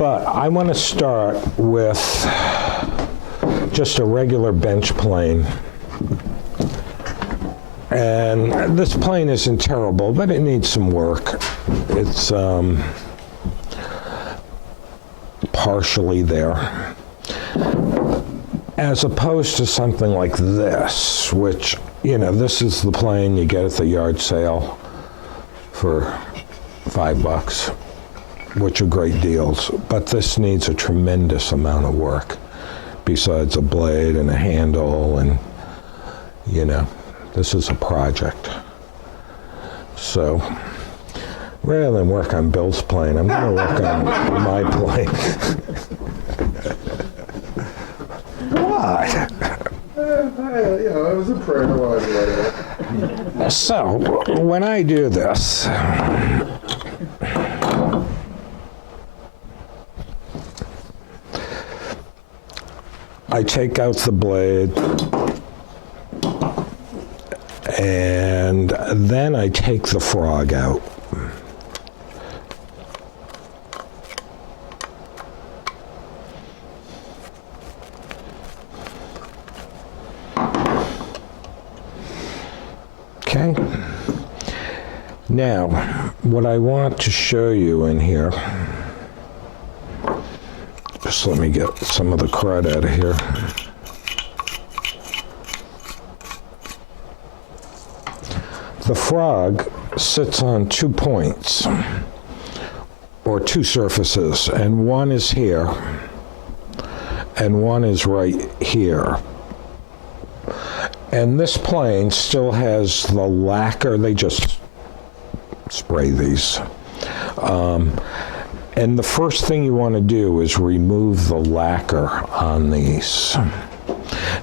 But I want to start with just a regular bench plane. And this plane isn't terrible, but it needs some work. It's partially there. As opposed to something like this, which, you know, this is the plane you get at the yard sale for $5, which are great deals. But this needs a tremendous amount of work, besides a blade and a handle, and, you know, this is a project. So, rather than work on Bill's plane, I'm going to work on my plane. What? It was a prayer while I was writing. So, when I do this, I take out the blade, and then I take the frog out. Okay. Now, what I want to show you in here, just let me get some of the crud out of here. The frog sits on 2 points, or 2 surfaces, and one is here, and one is right here. And this plane still has the lacquer. They just spray these. And the first thing you want to do is remove the lacquer on these.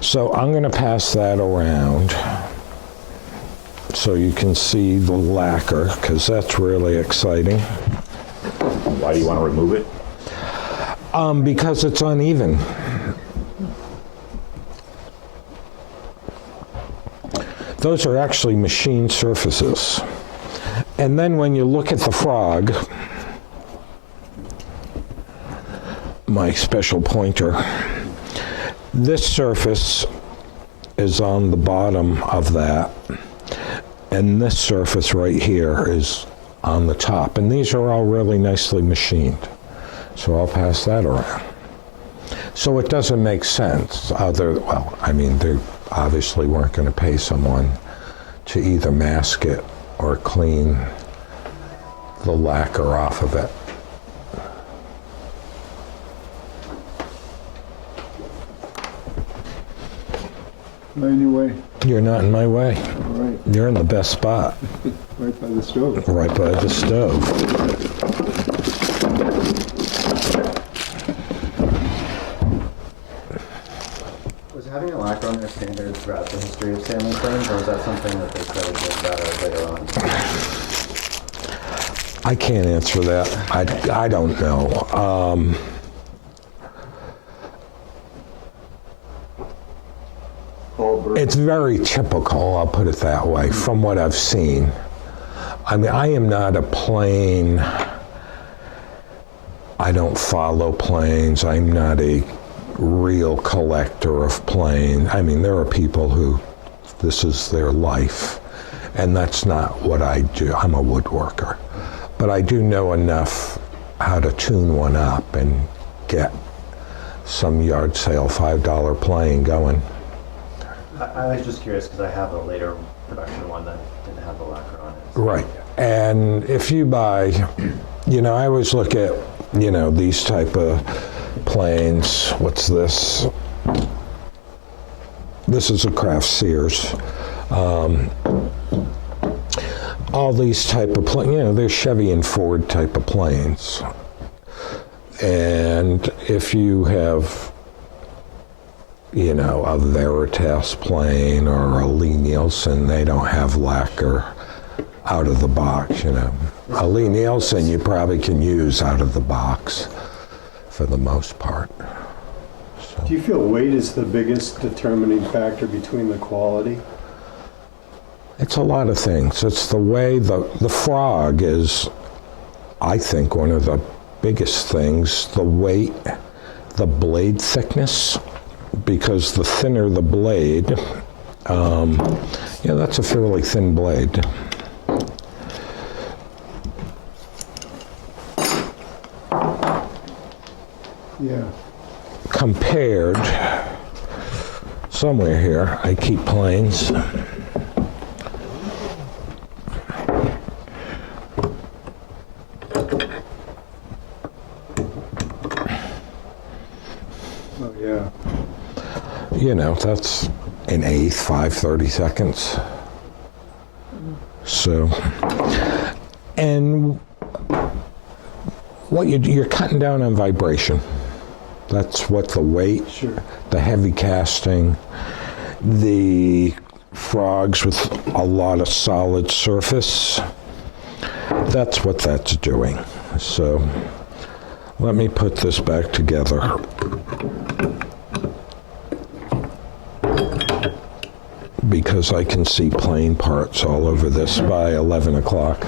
So I'm going to pass that around so you can see the lacquer, because that's really exciting. Why do you want to remove it? Because it's uneven. Those are actually machine surfaces. And then when you look at the frog, my special pointer, this surface is on the bottom of that, and this surface right here is on the top. And these are all really nicely machined. So I'll pass that around. So it doesn't make sense they obviously weren't going to pay someone to either mask it or clean the lacquer off of it. Not in your way. You're not in my way. All right. You're in the best spot. Right by the stove. Right by the stove. Was having a lacquer on their standard throughout the history of sailing planes, or was that something that they started with later on? I can't answer that. I don't know. It's very typical, I'll put it that way, from what I've seen. I mean, I am not a plane. I don't follow planes. I'm not a real collector of planes. I mean, there are people who this is their life, and that's not what I do. I'm a woodworker. But I do know enough how to tune one up and get some yard sale $5 plane going. I was just curious because I have a later production one that didn't have the lacquer on it. So. Right. And if you buy, I always look at, these type of planes. What's this? This is a Craft Sears. All these type of planes, they're Chevy and Ford type of planes. And if you have, a Veritas plane or a Lee Nielsen, they don't have lacquer out of the box, A Lee Nielsen you probably can use out of the box for the most part. So. Do you feel weight is the biggest determining factor between the quality? It's a lot of things. It's the way the frog is, I think, one of the biggest things, the weight, the blade thickness, because the thinner the blade, that's a fairly thin blade. Yeah. Compared, somewhere here, I keep planes. Oh, yeah. That's an eighth, 5/32. So, and what you're cutting down on vibration. That's what the weight, Sure. the heavy casting, the frogs with a lot of solid surface, that's what that's doing. So let me put this back together. Because I can see plane parts all over this by 11 o'clock.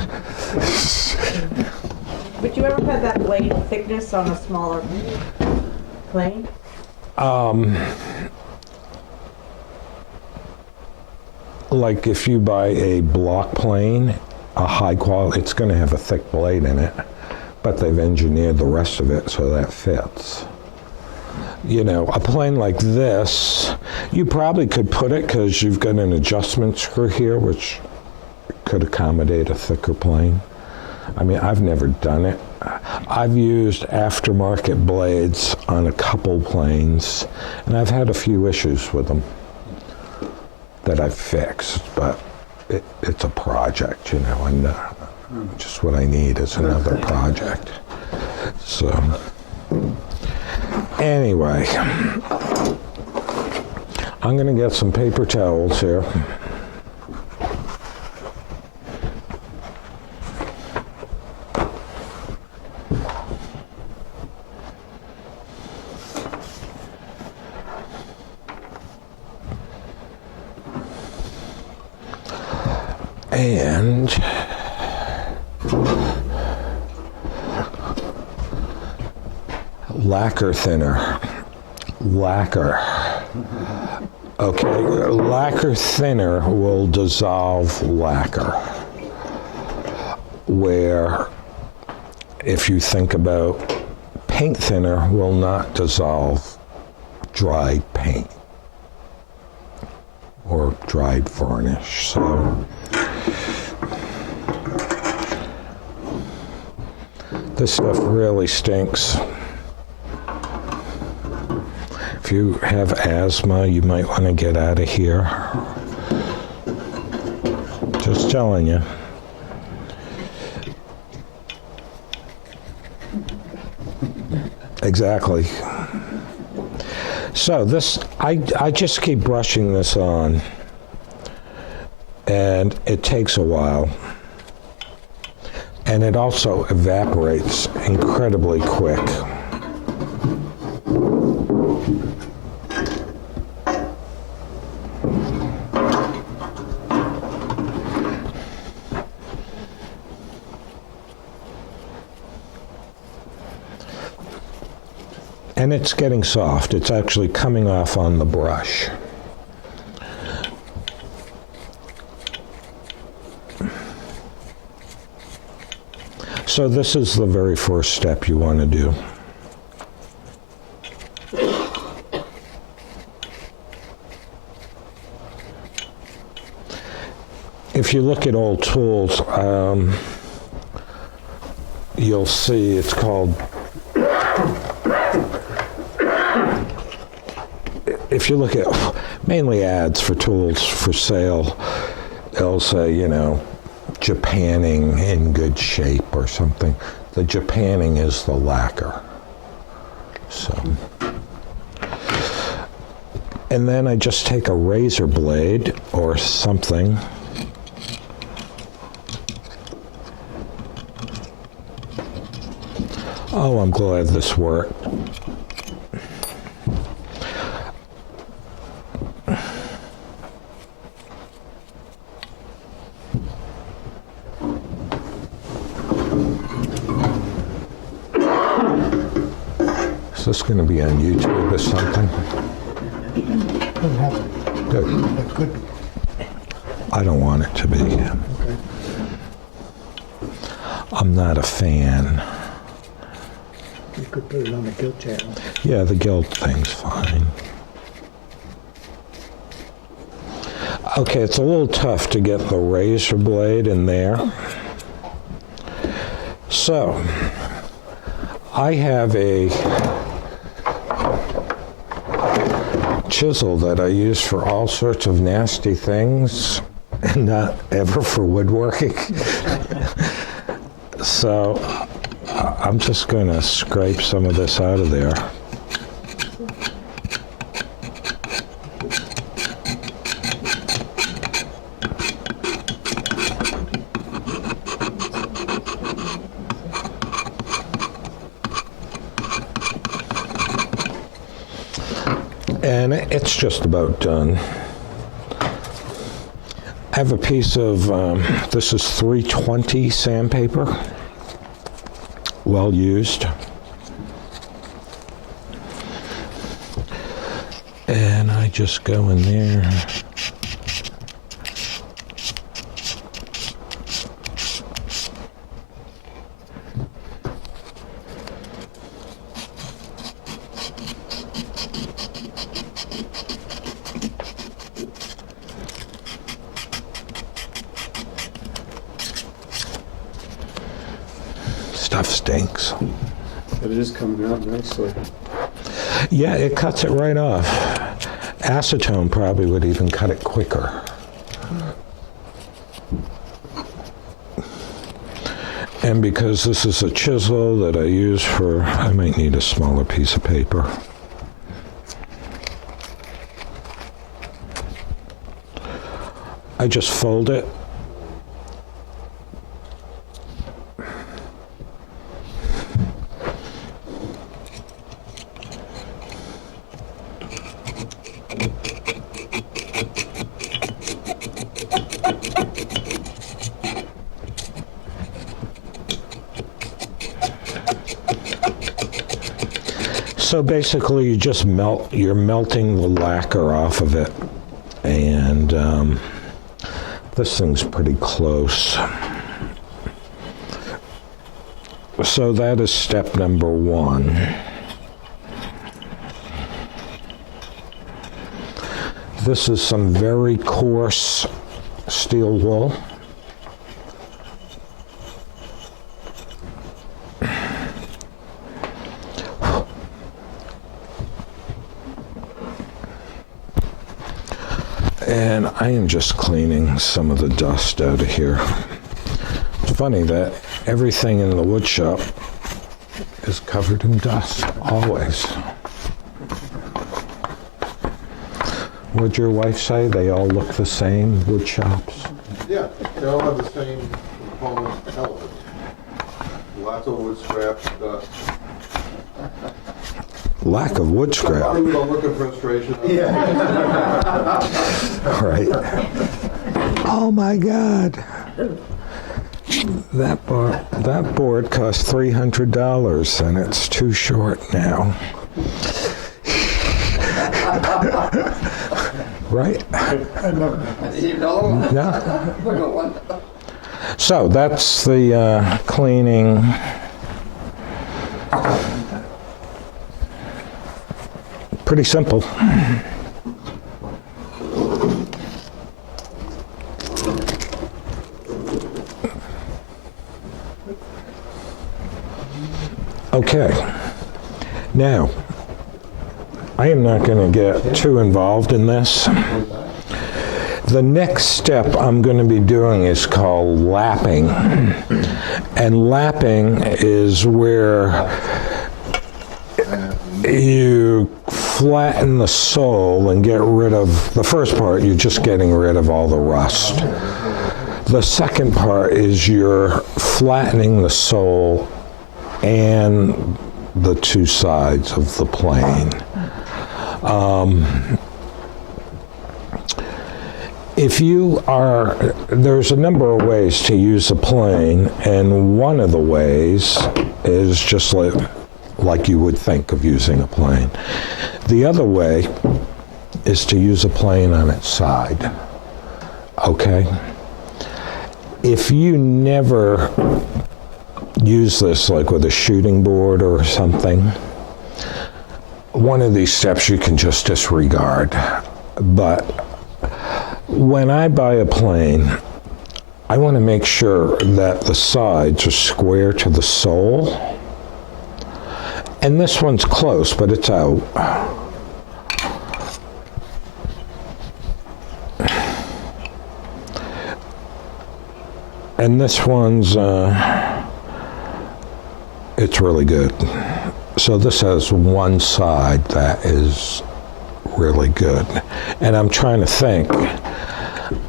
But you ever had that blade thickness on a smaller plane? Like if you buy a block plane, a high quality, it's going to have a thick blade in it, but they've engineered the rest of it so that fits. A plane like this, you probably could put it because you've got an adjustment screw here, which could accommodate a thicker plane. I mean, I've never done it. I've used aftermarket blades on a couple planes, and I've had a few issues with them that I've fixed, but it's a project, and just what I need is another project. So, anyway, I'm going to get some paper towels here. And lacquer thinner. Lacquer. Okay, lacquer thinner will dissolve lacquer. Where if you think about paint thinner will not dissolve dried paint or dried varnish. So this stuff really stinks. If you have asthma, you might want to get out of here. Just telling you. Exactly. So this, I just keep brushing this on, and it takes a while. And it also evaporates incredibly quick. And it's getting soft. It's actually coming off on the brush. So this is the very first step you want to do. If you look at old tools, you'll see it's called, if you look at mainly ads for tools for sale, they'll say, Japanning in good shape or something. The Japanning is the lacquer. So, and then I just take a razor blade or something. Oh, I'm glad this worked. this going to be on YouTube or something? Doesn't have to, Good. but could be. I don't want it to be. Okay. I'm not a fan. You could put it on the Guild channel. Yeah, the guild thing's fine. Okay, it's a little tough to get the razor blade in there. So, I have a chisel that I use for all sorts of nasty things, and not ever for woodworking. So, I'm just going to scrape some of this out of there. And it's just about done. I have a piece of, this is 320 sandpaper, well used. And I just go in there. Stuff stinks. But it is coming out nicely. Yeah, it cuts it right off. Acetone probably would even cut it quicker. And because this is a chisel that I use for, I might need a smaller piece of paper. I just fold it. So basically, you just you're melting the lacquer off of it. And this thing's pretty close. So that is step number one. This is some very coarse steel wool. And I am just cleaning some of the dust out of here. It's funny that everything in the wood shop is covered in dust, always. Would your wife say they all look the same, wood shops? Yeah, they all have the same component elements. Lots of wood scraps, dust. Lack of wood scrap. Probably we don't look at frustration. Right. Oh my God. That board cost $300 and it's too short now. Right? No? So that's the cleaning. Pretty simple. Okay. Now, I am not going to get too involved in this. The next step I'm going to be doing is called lapping. And lapping is where you flatten the sole and get rid of the first part. You're just getting rid of all the rust. The second part is you're flattening the sole and the two sides of the plane. There's a number of ways to use a plane, and one of the ways is just like like you would think of using a plane. The other way is to use a plane on its side, okay? If you never use this like with a shooting board or something, one of these steps you can just disregard. But when I buy a plane, I want to make sure that the sides are square to the sole. And this one's close, but it's out. And this one's, it's really good. So this has one side that is really good. And I'm trying to think,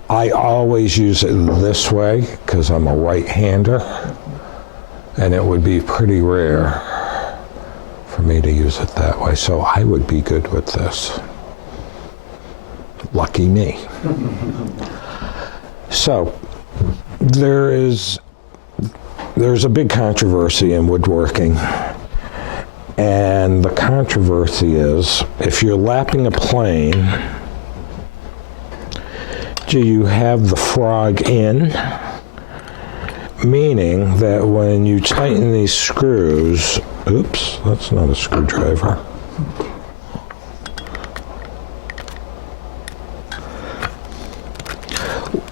I always use it this way because I'm a right-hander, and it would be pretty rare for me to use it that way. So I would be good with this. Lucky me. So there's a big controversy in woodworking, and the controversy is if you're lapping a plane, do you have the frog in? Meaning that when you tighten these screws, oops, that's not a screwdriver.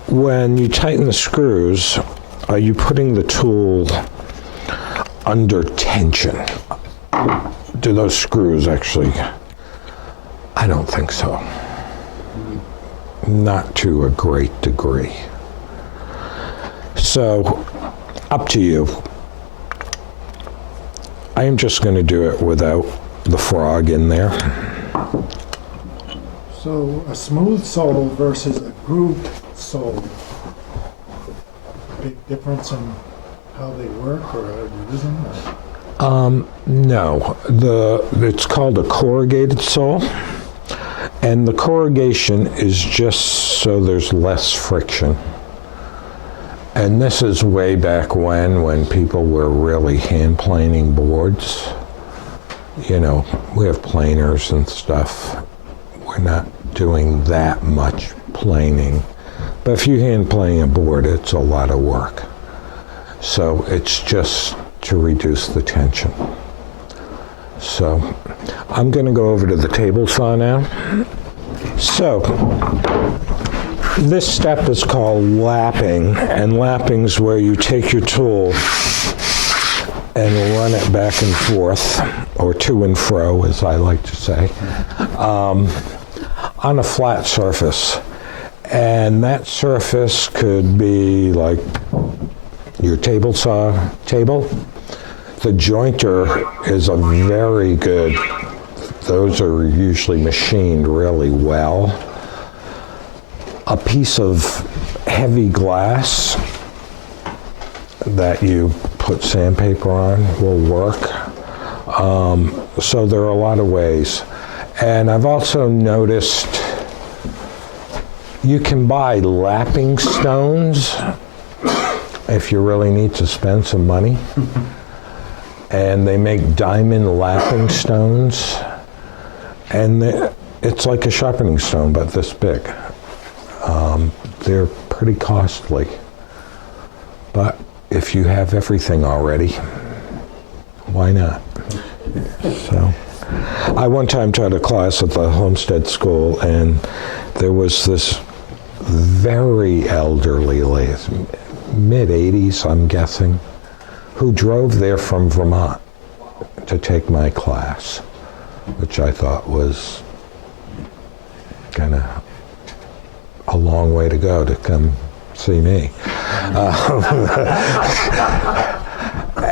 When you tighten the screws, are you putting the tool under tension? Do those screws actually? I don't think so. Not to a great degree. So, up to you. I am just going to do it without the frog in there. So a smooth sole versus a grooved sole. Big difference in how they work or how you use them? No, it's called a corrugated sole, and the corrugation is just so there's less friction. And this is way back when people were really hand planing boards. You know, we have planers and stuff. We're not doing that much planing. But if you hand plane a board, it's a lot of work. So it's just to reduce the tension. So I'm going to go over to the table saw now. So this step is called lapping, and lapping's where you take your tool and run it back and forth, or to and fro, as I like to say, on a flat surface. And that surface could be like your table saw table. The jointer is a very good, those are usually machined really well. A piece of heavy glass that you put sandpaper on will work. So there are a lot of ways. And I've also noticed you can buy lapping stones if you really need to spend some money. And they make diamond lapping stones. And it's like a sharpening stone, but this big. They're pretty costly. But if you have everything already, why not? So, I one time taught a class at the Homestead School, and there was this very elderly lady, mid-80s, I'm guessing, who drove there from Vermont to take my class, which I thought was kind of a long way to go to come see me.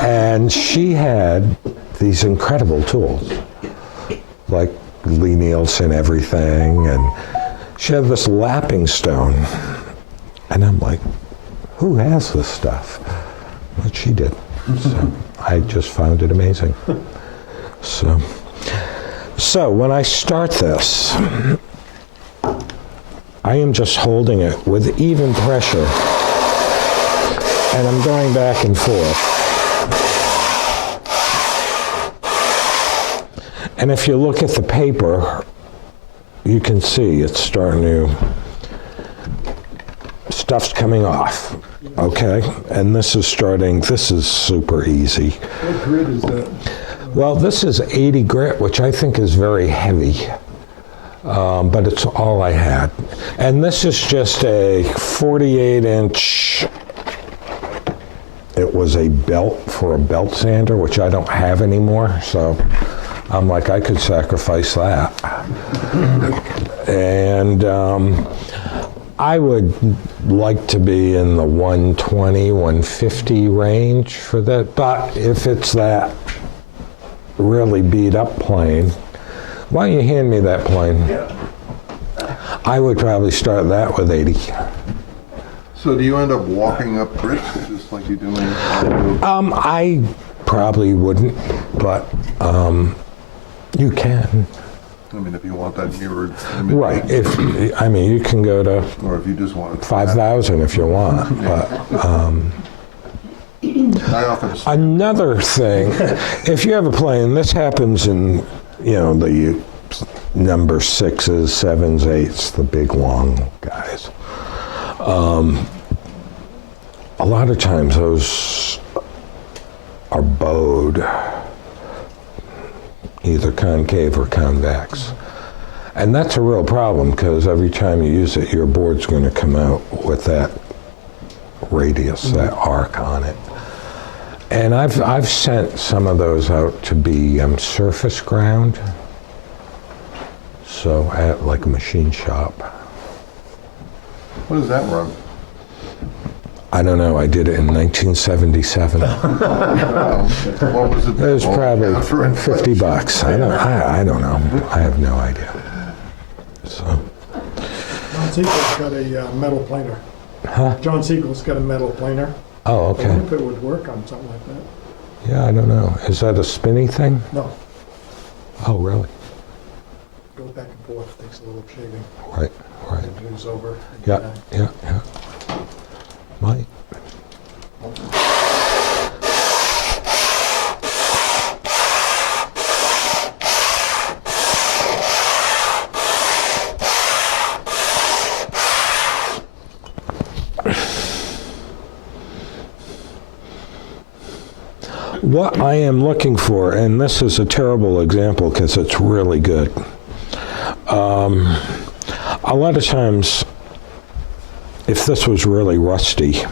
And she had these incredible tools, like Lee Nielsen everything, and she had this lapping stone. And I'm like, who has this stuff? But she did. So I just found it amazing. So when I start this, I am just holding it with even pressure, and I'm going back and forth. And if you look at the paper, you can see it's starting to, stuff's coming off, okay? And this is super easy. What grit is that? Well, this is 80 grit, which I think is very heavy, but it's all I had. And this is just a 48-inch, it was a belt for a belt sander, which I don't have anymore, so I'm like, I could sacrifice that. And I would like to be in the 120, 150 range for that, but if it's that really beat up plane, why don't you hand me that plane? Yeah. I would probably start that with 80. So do you end up walking up bricks just like you do in I probably wouldn't, but you can. I mean, if you want that mirrored image. Right. You can go to Or if you just want it. 5,000 if you want, but I often say, another thing, if you have a plane, this happens in, the number 6s, 7s, 8s, the big long guys. A lot of times those are bowed, either concave or convex. And that's a real problem because every time you use it, your board's going to come out with that radius, that arc on it. And I've sent some of those out to be surface ground, so at like a machine shop. what does that run? I don't know, I did it in 1977. What was it? It was probably For inflation. $50. I don't know. I have no idea. So, John Siegel's got a metal planer. John Siegel's got a metal planer. oh, I okay. wonder if it would work on something like that. Yeah, I don't know. Is that a spinny thing? No, Oh, really? goes back and forth, takes a little shaving, Right. and moves over. Yeah. Might. What I am looking for, and this is a terrible example because it's really good. A lot of times, if this was really rusty,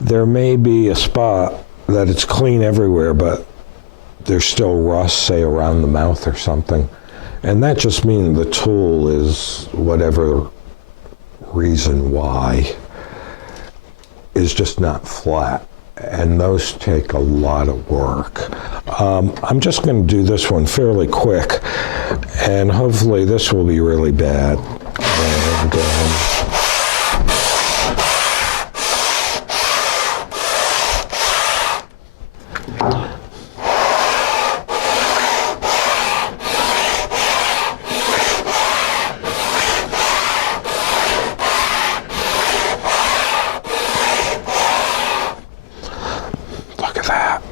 there may be a spot that it's clean everywhere, but there's still rust, say, around the mouth or something. And that just means the tool is, whatever reason why, is just not flat. And those take a lot of work. I'm just going to do this one fairly quick, and hopefully this will be really bad. And, look at that.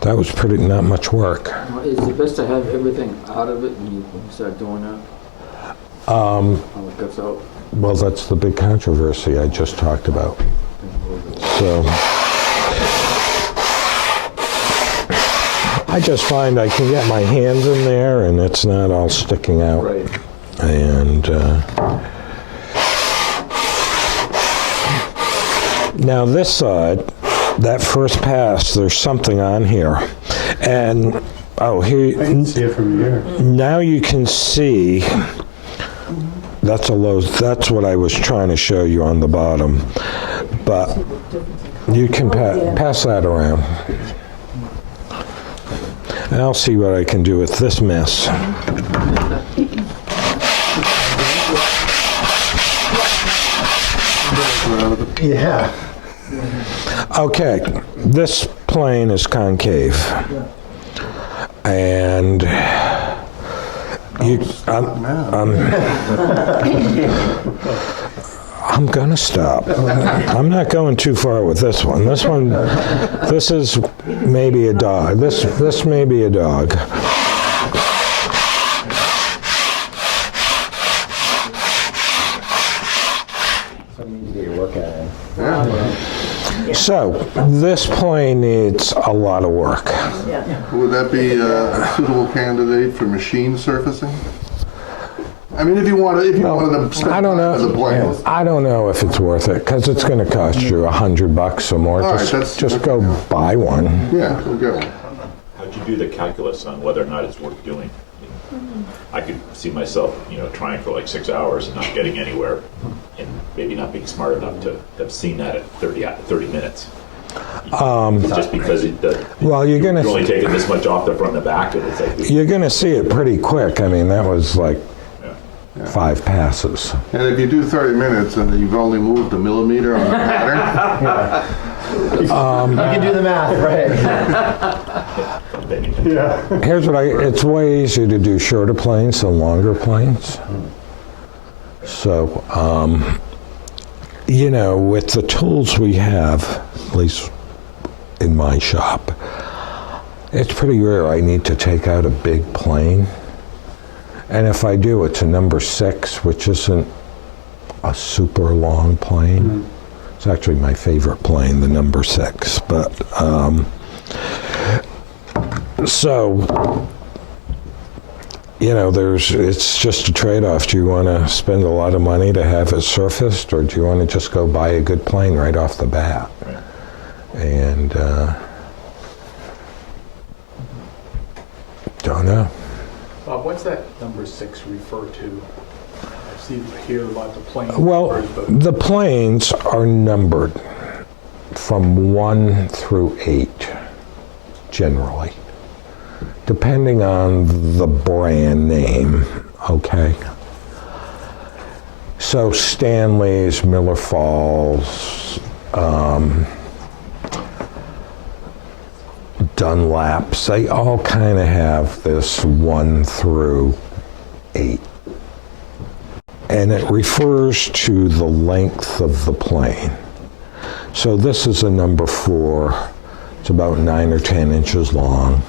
That was pretty, not much work. Is it best to have everything out of it when you start doing that? How it gets out? Well, that's the big controversy I just talked about. So I just find I can get my hands in there and it's not all sticking out. Right. And now this side, that first pass, there's something on here. And, oh, I here, can see it from here. now you can see, that's a low, that's what I was trying to show you on the bottom. But you can pass that around. And I'll see what I can do with this mess. Yeah. Okay, this plane is concave. And I'm gonna stop. I'm not going too far with this one. This is maybe a dog. This may be a dog. So you need to get your work at it. So this plane needs a lot of work. Would that be a suitable candidate for machine surfacing? I mean, if you wanted to spend I don't time as a know. plan. I don't know if it's worth it because it's going to cost you $100 or more. All right, that's- Just go buy one. Yeah, we'll get one. How'd you do the calculus on whether or not it's worth doing? I could see myself, trying for like 6 hours and not getting anywhere, and maybe not being smart enough to have seen that at 30 minutes. Just because Well, you're you're only taking this much off the front and the back, and it's like, You're going to see it pretty quick. I mean, that was like 5 passes. And if you do 30 minutes and you've only moved a millimeter on the pattern, You can do the math, right? maybe. Here's it's way easier to do shorter planes than longer planes. So, with the tools we have, at least in my shop, it's pretty rare I need to take out a big plane. And if I do, it's a number 6, which isn't a super long plane. It's actually my favorite plane, the number 6. But, it's just a trade-off. Do you want to spend a lot of money to have it surfaced, or do you want to just go buy a good plane right off the bat? Right. And don't know. Bob, what's that number 6 refer to? I see here about the plane. Well, numbers, but the planes are numbered from 1 through 8, generally, depending on the brand name, okay? So Stanley's, Miller Falls, Dunlaps, they all kind of have this 1 through 8. And it refers to the length of the plane. So this is a number 4. It's about 9 or 10 inches long.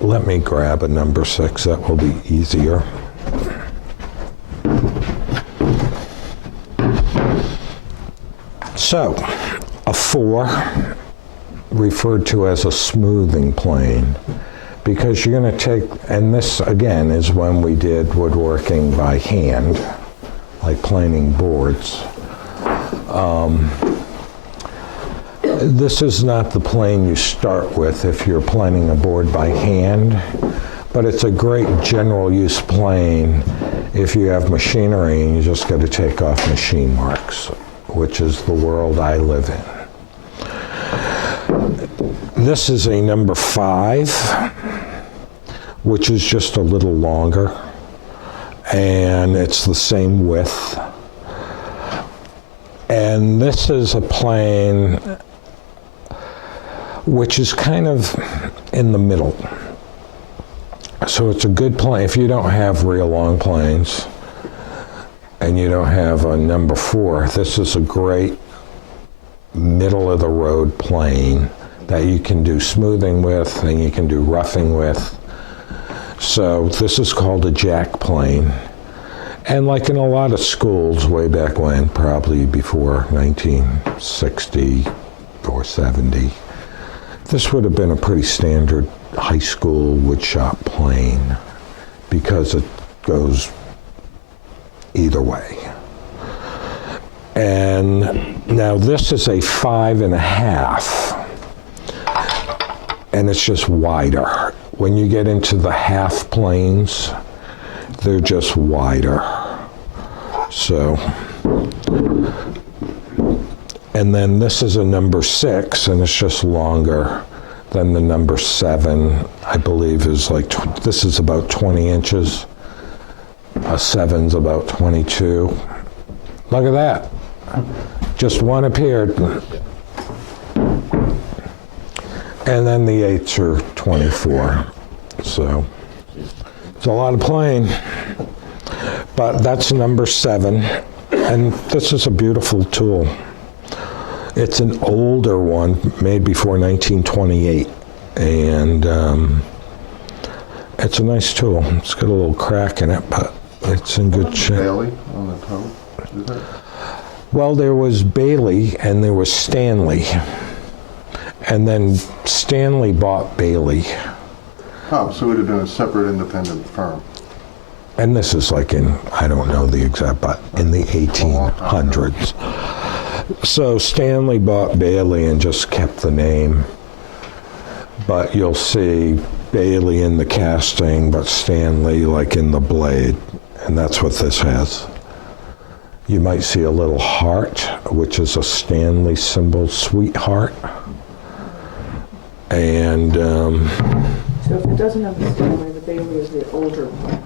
Let me grab a number 6, that will be easier. So, a 4, referred to as a smoothing plane, because you're going to take, and this again is when we did woodworking by hand, like planing boards. This is not the plane you start with if you're planing a board by hand, but it's a great general use plane if you have machinery and you just got to take off machine marks, which is the world I live in. This is a number 5, which is just a little longer, and it's the same width. And this is a plane which is kind of in the middle. So it's a good plane. If you don't have real long planes and you don't have a number 4, this is a great middle of the road plane that you can do smoothing with and you can do roughing with. So this is called a jack plane. And like in a lot of schools way back when, probably before 1960 or 70, this would have been a pretty standard high school woodshop plane because it goes either way. And now this is a 5.5, and it's just wider. When you get into the half planes, they're just wider. So, and then this is a number 6, and it's just longer than the number 7, I believe is like, this is about 20 inches. A 7's about 22. Look at that. Just one appeared. And then the 8s are 24. So, it's a lot of plane. But that's number 7, and this is a beautiful tool. It's an older one, made before 1928, and it's a nice tool. It's got a little crack in it, but it's in good shape. Bailey on the toe, is it? Well, there was Bailey and there was Stanley, and then Stanley bought Bailey. Oh, so it would have been a separate independent firm. And this is like in, I don't know the exact, but in the 1800s. So Stanley bought Bailey and just kept the name. But you'll see Bailey in the casting, but Stanley like in the blade. And that's what this has. You might see a little heart, which is a Stanley symbol, sweetheart. And So if it doesn't have the Stanley, the Bailey is the older one.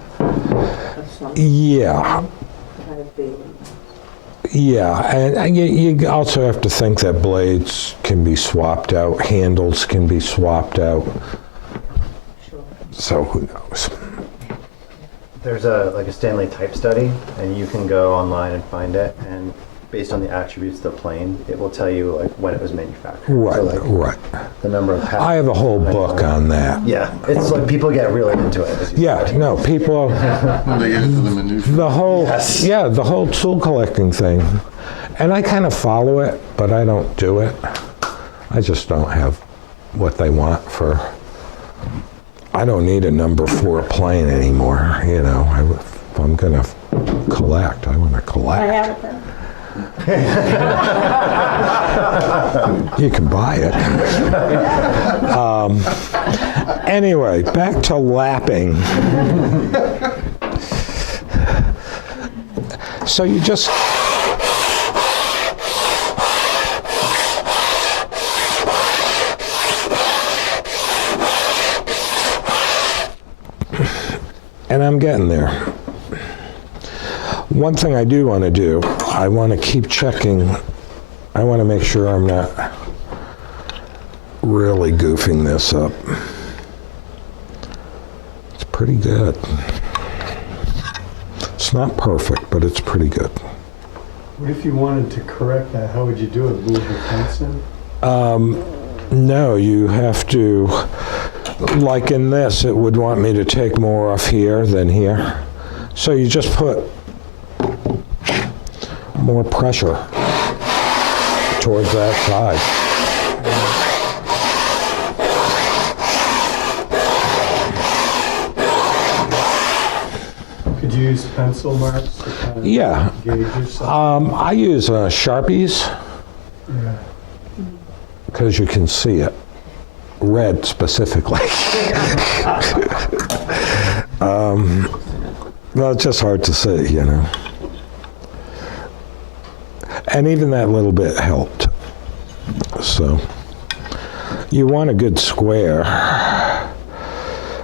Of some yeah. kind of Bailey. Yeah, and you also have to think that blades can be swapped out, handles can be swapped out, Sure. so who knows? There's a Stanley type study, and you can go online and find it, and based on the attributes of the plane, it will tell you like when it was manufactured. Right, So, like, right. the number of patents. I have a whole book on that. Yeah, it's like people get really into it. As you Yeah, said. no, people, When they get into the minutiae. the whole, Yes. yeah, the whole tool collecting thing. And I kind of follow it, but I don't do it. I just don't have what they want for, I don't need a number 4 plane anymore, you know. If I'm gonna collect, I want to I collect. have it then. You can buy it. Anyway, back to lapping. So you just and I'm getting there. One thing I do want to do, I want to keep checking. I want to make sure I'm not really goofing this up. It's pretty good. It's not perfect, but it's pretty good. What if you wanted to correct that? How would you do it? Move the fence in? No, you have to, like in this, it would want me to take more off here than here. So you just put more pressure towards that side. Could you use pencil marks to kind of Yeah. gauge yourself? I use Sharpies Yeah. because you can see it. Red specifically. Well, it's just hard to see, you know. And even that little bit helped. So, you want a good square.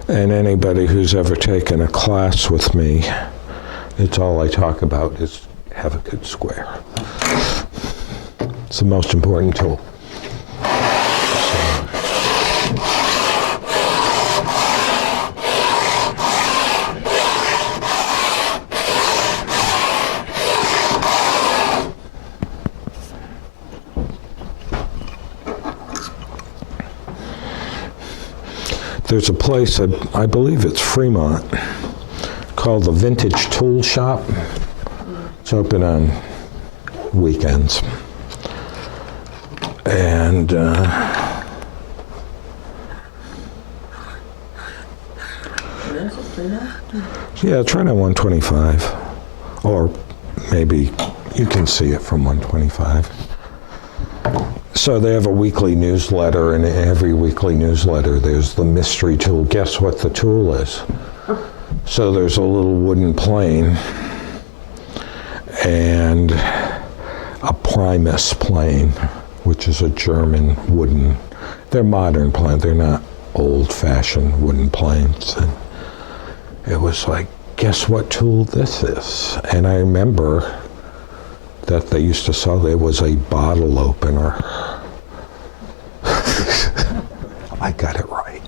And anybody who's ever taken a class with me, it's all I talk about is have a good square. It's the most important tool. There's a place, I believe it's Fremont, called the Vintage Tool Shop. It's open on weekends. And yeah, try on 125. Or maybe you can see it from 125. So they have a weekly newsletter, and in every weekly newsletter there's the mystery tool. Guess what the tool is? So there's a little wooden plane and a Primus plane, which is a German wooden, they're modern planes, they're not old-fashioned wooden planes. And it was like, guess what tool this is? And I remember that they used to sell, it was a bottle opener. I got it right.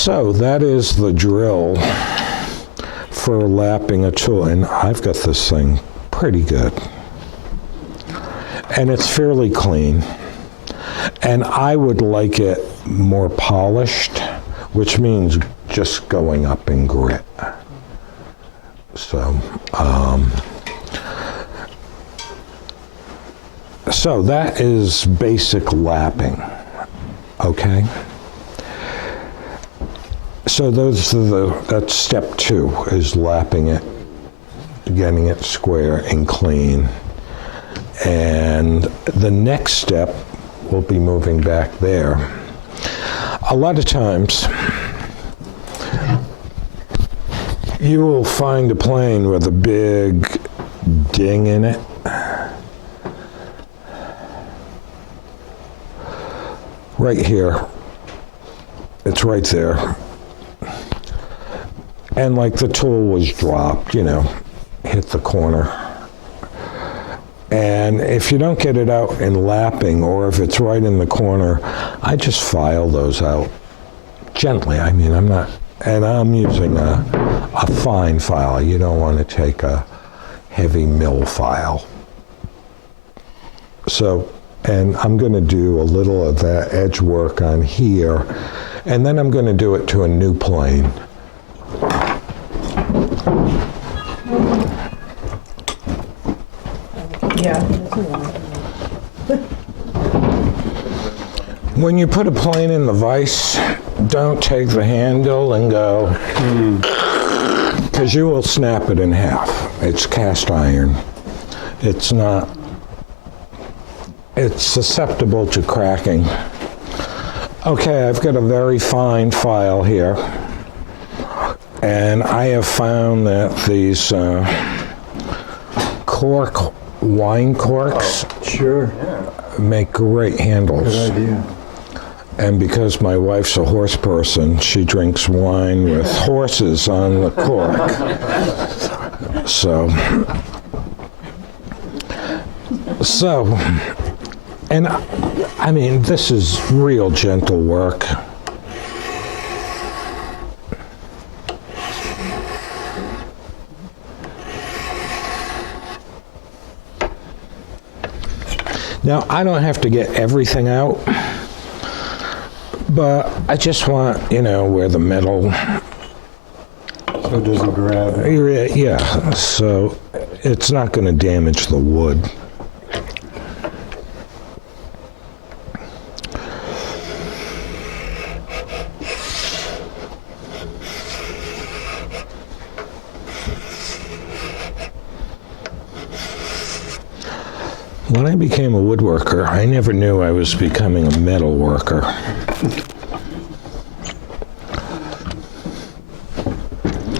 So that is the drill for lapping a tool, and I've got this thing pretty good. And it's fairly clean. And I would like it more polished, which means just going up in grit. So, so that is basic lapping, okay? So those are that's step 2, is lapping it, getting it square and clean. And the next step will be moving back there. A lot of times, you will find a plane with a big ding in it. Right here. It's right there. And like the tool was dropped, you know, hit the corner. And if you don't get it out in lapping, or if it's right in the corner, I just file those out gently. I mean, I'm not, and I'm using a fine file. You don't want to take a heavy mill file. So, and I'm going to do a little of that edge work on here, and then I'm going to do it to a new plane. Yeah, that's a lot. When you put a plane in the vise, don't take the handle and go, because you will snap it in half. It's cast iron. It's not, it's susceptible to cracking. Okay, I've got a very fine file here, and I have found that these wine corks Sure, make great handles. good idea. And because my wife's a horse person, she drinks wine with horses on the cork. So, and I mean, this is real gentle work. Now, I don't have to get everything out, but I just want, you know, where the metal, So it doesn't grab. yeah, so it's not going to damage the wood. When I became a woodworker, I never knew I was becoming a metal worker.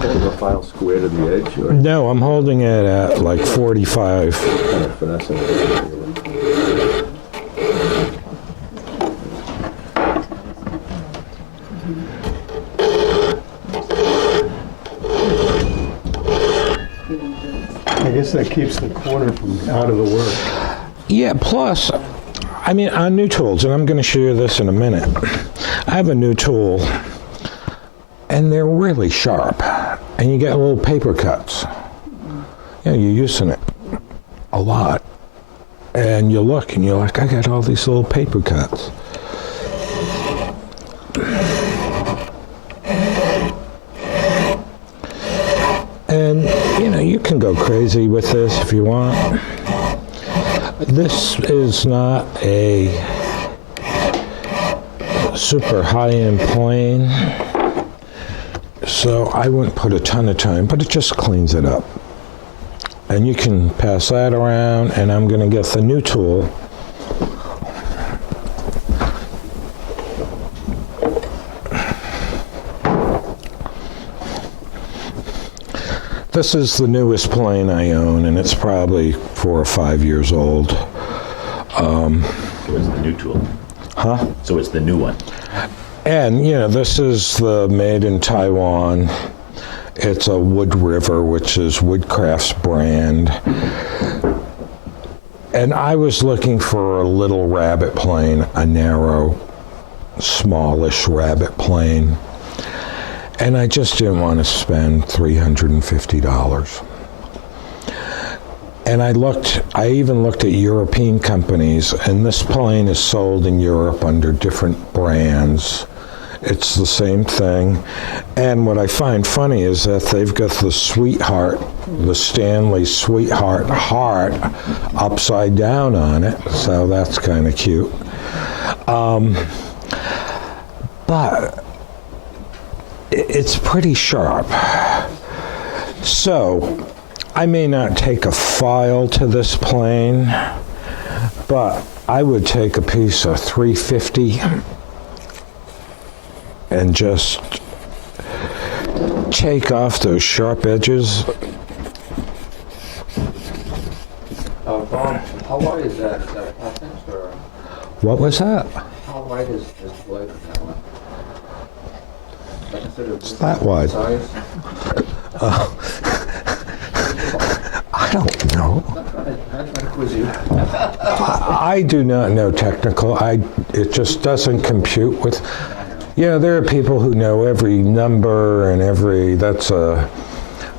Hold the file square to the edge, or No, I'm holding it at like 45. finesse it. I guess that keeps the corner from out of the work. Yeah, plus, I mean, on new tools, and I'm going to show you this in a minute. I have a new tool, and they're really sharp, and you get little paper cuts. Yeah, you're using it a lot, and you look, and you're like, I got all these little paper cuts. And, you know, you can go crazy with this if you want. This is not a super high-end plane, so I wouldn't put a ton of time, but it just cleans it up. And you can pass that around, and I'm going to get the new tool. This is the newest plane I own, and it's probably 4 or 5 years old. So it's the new tool. Huh? So it's the new one. And, you know, this is the made in Taiwan. It's a Wood River, which is Woodcraft's brand. And I was looking for a little rabbit plane, a narrow, smallish rabbit plane. And I just didn't want to spend $350. And I even looked at European companies, and this plane is sold in Europe under different brands. It's the same thing. And what I find funny is that they've got the Sweetheart, the Stanley Sweetheart heart upside down on it. So that's kind of cute. But it's pretty sharp. So I may not take a file to this plane, but I would take a piece of 350 and just take off those sharp edges. Bob, how wide is that patent, or What was that? how wide is this blade on that one? I consider It's that wide. size. I don't know. I'm trying to quiz you. I do not know technical. It just doesn't compute with. There are people who know every number and that's a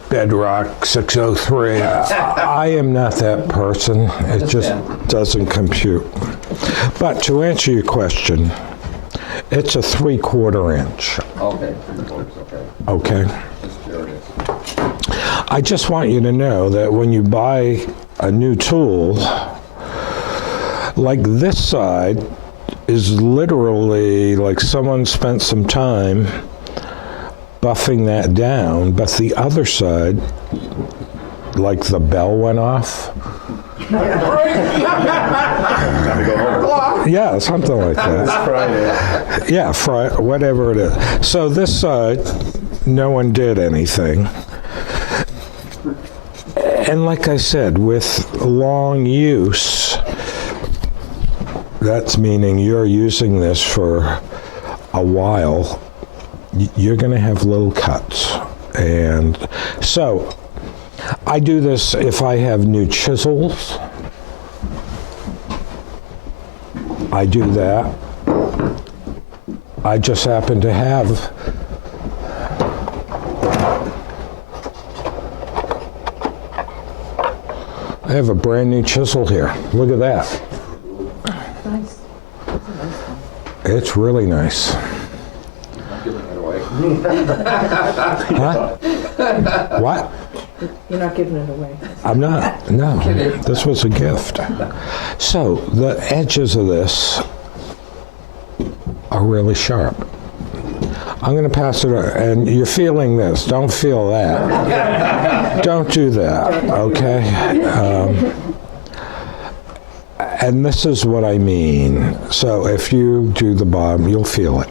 Bedrock 603. I am not that person. It just doesn't compute. But to answer your question, it's a 3/4 inch. Okay, 3/4, okay. Okay. Just curious. I just want you to know that when you buy a new tool, like this side is literally like someone spent some time buffing that down, but the other side, like the bell went off. Yeah, something like that. Friday. Yeah, whatever it is. So this side, no one did anything. And like I said, with long use, that's meaning you're using this for a while, you're going to have little cuts. And so I do this if I have new chisels. I do that. I just happen to have a brand new chisel here. Look at that. Nice. It's really nice. I'm giving it away. Huh? What? You're not giving it away. I'm not. No. This was a gift. So the edges of this are really sharp. I'm going to pass it on, and you're feeling this. Don't feel that. Don't do that, okay? And this is what I mean. So if you do the bottom, you'll feel it.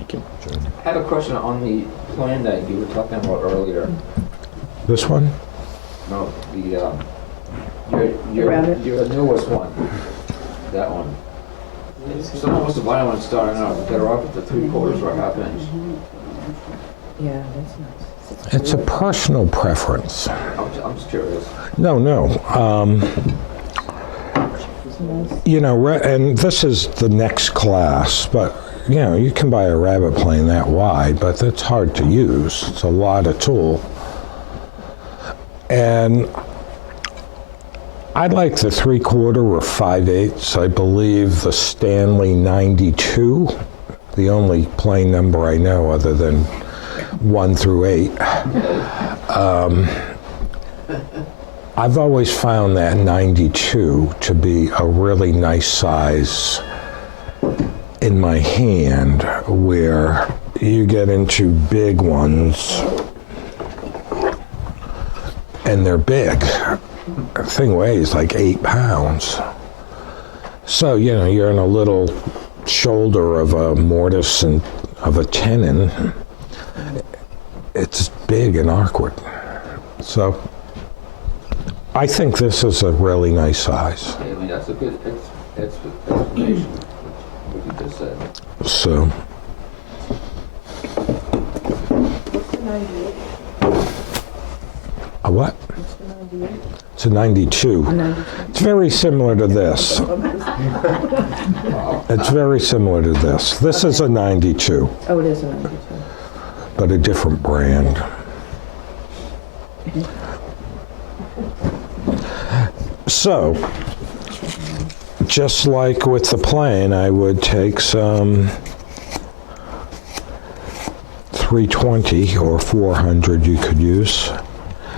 I had a question on the plan that you were talking about earlier. This one? No, Rabbit? your newest one. That one. Someone wants to buy one starting out. Better off at the 3/4 or 1/2 inch. Yeah, that's nice. It's a personal preference. I'm just curious. No. It's nice. And this is the next class, but you can buy a rabbit plane that wide, but it's hard to use. It's a lot of tool. And I like the 3/4 or 5/8. I believe the Stanley 92, the only plane number I know other than 1 through 8. I've always found that 92 to be a really nice size in my hand, where you get into big ones and they're big. The thing weighs like 8 pounds. So, you're in a little shoulder of a mortise and of a tenon. It's big and awkward. So, I think this is a really nice size. I mean, that's a good explanation, what you just said. So, What's the 98? a what? What's the 98? It's a 92. 92. It's very similar to this. It's very similar to this. This is a 92. Oh, it is a 92. but a different brand. So, just like with the plane, I would take some 320 or 400 you could use.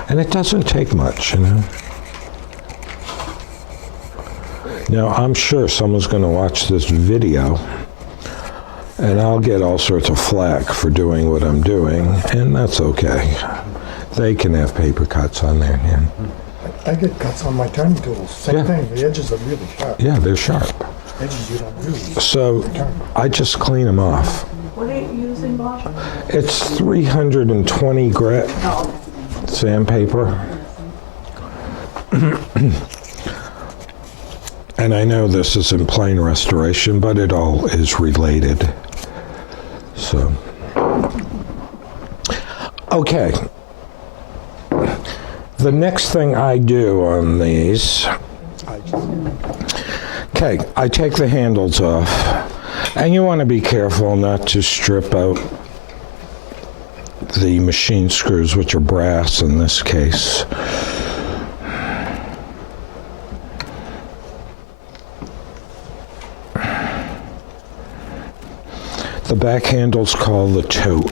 And it doesn't take much, you know. Now, I'm sure someone's going to watch this video, and I'll get all sorts of flack for doing what I'm doing, and that's okay. They can have paper cuts on there, yeah. I get cuts on my turning tools. Same Yeah. thing. The edges are really sharp. Yeah, they're sharp. Edges you don't use. So I just clean them off. What are you using, Bob? It's 320 grit Oh, sandpaper. And I know this isn't plain restoration, but it all is related. So, okay. The next thing I do on these, okay, I take the handles off, and you want to be careful not to strip out the machine screws, which are brass in this case. The back handle's called the tote.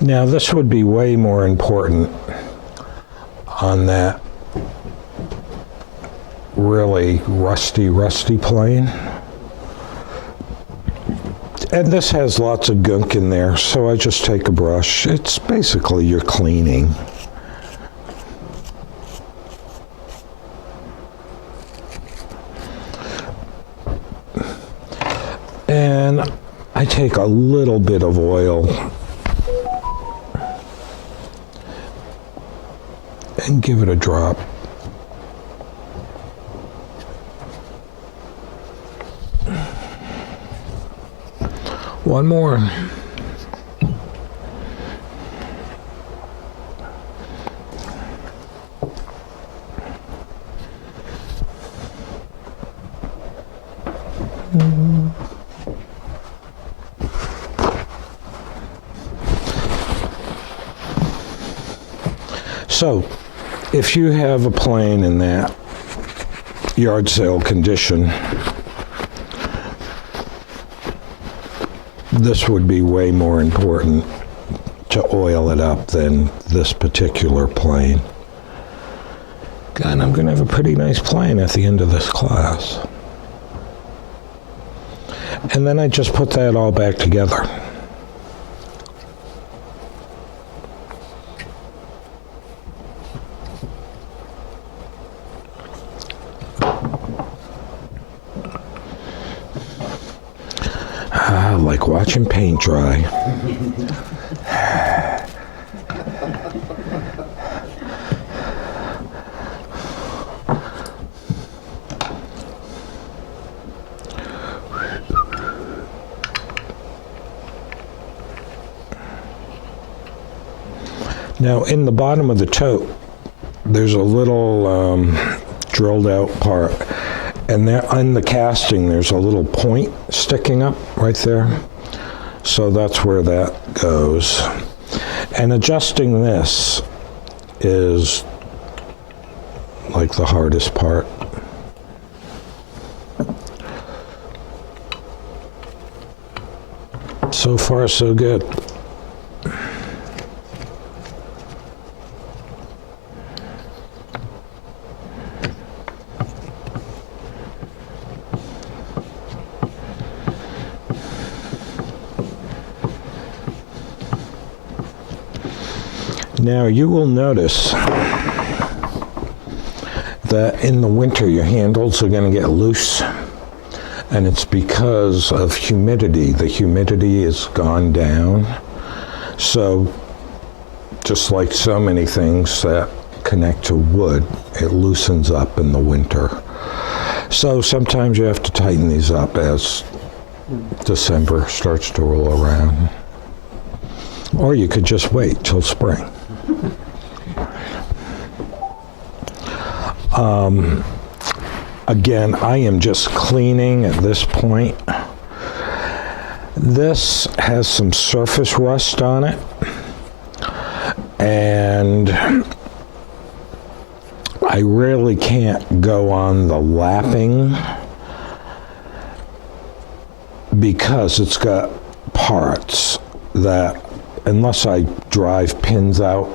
Now this would be way more important on that really rusty plane. And this has lots of gunk in there, so I just take a brush. It's basically you're cleaning. And I take a little bit of oil and give it a drop. One more. So, if you have a plane in that yard sale condition, this would be way more important to oil it up than this particular plane. God, I'm going to have a pretty nice plane at the end of this class. And then I just put that all back together. Like watching paint dry. Now, in the bottom of the tote, there's a little drilled out part. And there on the casting, there's a little point sticking up right there. So that's where that goes. And adjusting this is like the hardest part. So far, so good. Now you will notice that in the winter your handles are going to get loose, and it's because of humidity. The humidity has gone down. So just like so many things that connect to wood, it loosens up in the winter. So sometimes you have to tighten these up as December starts to roll around. Or you could just wait till spring. Again, I am just cleaning at this point. This has some surface rust on it, and I really can't go on the lapping because it's got parts that, unless I drive pins out,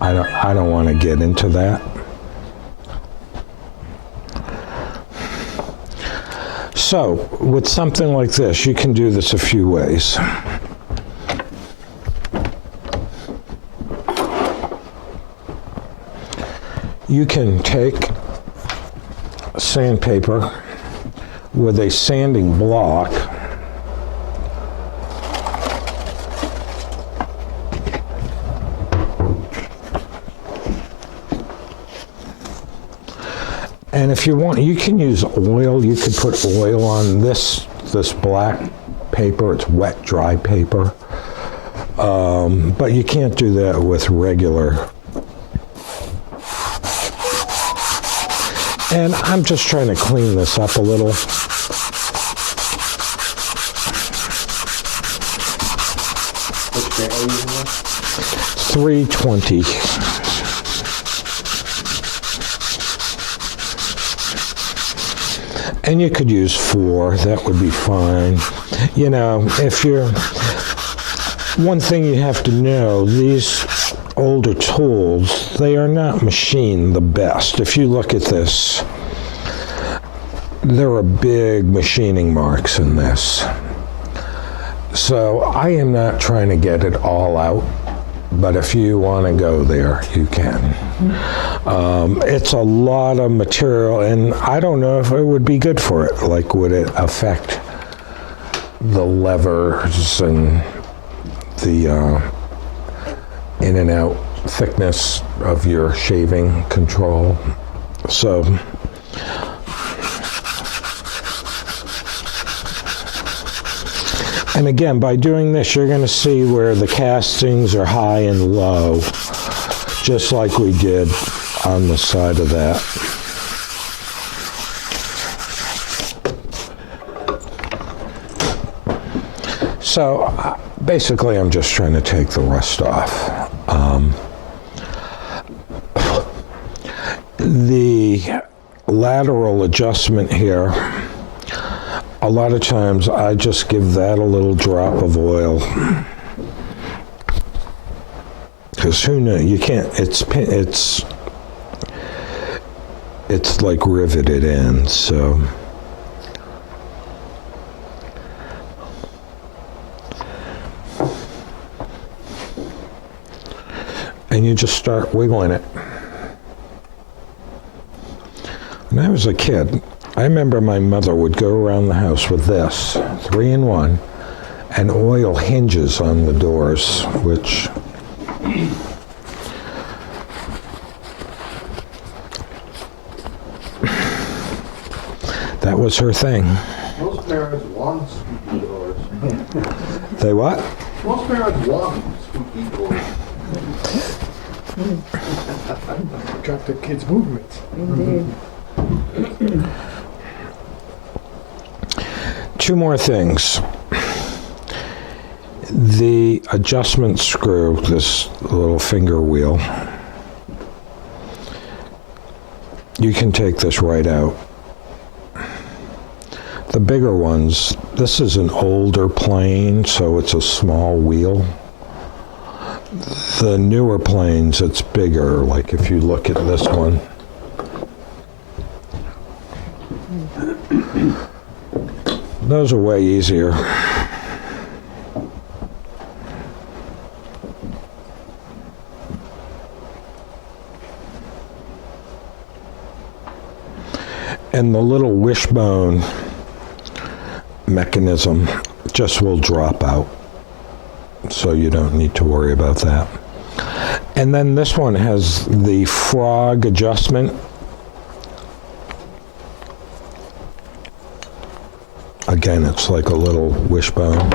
I don't want to get into that. So, with something like this, you can do this a few ways. You can take sandpaper with a sanding block and if you want, you can use oil. You could put oil on this black paper. It's wet, dry paper. But you can't do that with regular. And I'm just trying to clean this up a little. Which paint are you using there? 320. And you could use 4, that would be fine. You know, if you're, one thing you have to know, these older tools, they are not machined the best. If you look at this, there are big machining marks in this. So I am not trying to get it all out, but if you want to go there, you can. It's a lot of material, and I don't know if it would be good for it. Like, would it affect the levers and the in and out thickness of your shaving control? So, and again, by doing this, you're going to see where the castings are high and low, just like we did on the side of that. So basically, I'm just trying to take the rust off. The lateral adjustment here, a lot of times I just give that a little drop of oil. Because who knows, you can't, it's like riveted in, so. And you just start wiggling it. When I was a kid, I remember my mother would go around the house with this, 3-in-1, and oil hinges on the doors, which that was her thing. Most parents want squeaky doors. They what? Most parents want squeaky doors. Track the kids' movements. Indeed. 2 more things. The adjustment screw, this little finger wheel, you can take this right out. The bigger ones, this is an older plane, so it's a small wheel. The newer planes, it's bigger, like if you look at this one. Those are way easier. And the little wishbone mechanism just will drop out, so you don't need to worry about that. And then this one has the frog adjustment. Again, it's like a little wishbone.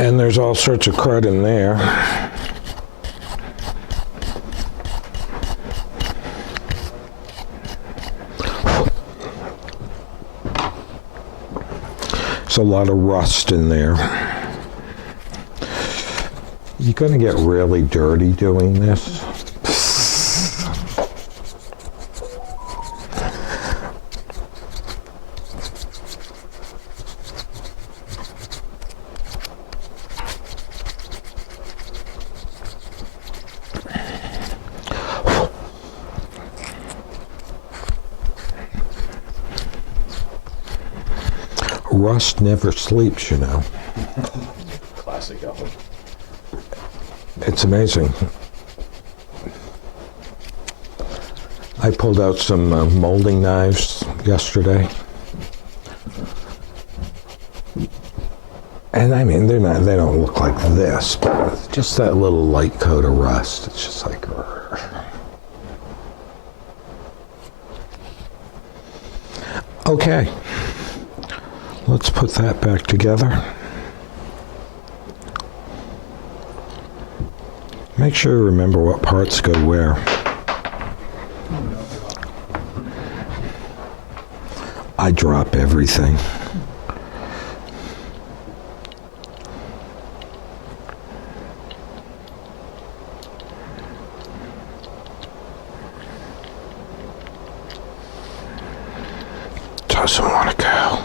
And there's all sorts of crud in there. There's a lot of rust in there. You're going to get really dirty doing this. Rust never sleeps, you know. Classic album. It's amazing. I pulled out some molding knives yesterday. And I mean, they don't look like this, but it's just that little light coat of rust. It's just like, okay. Let's put that back together. Make sure you remember what parts go where. I drop everything. Doesn't want to go.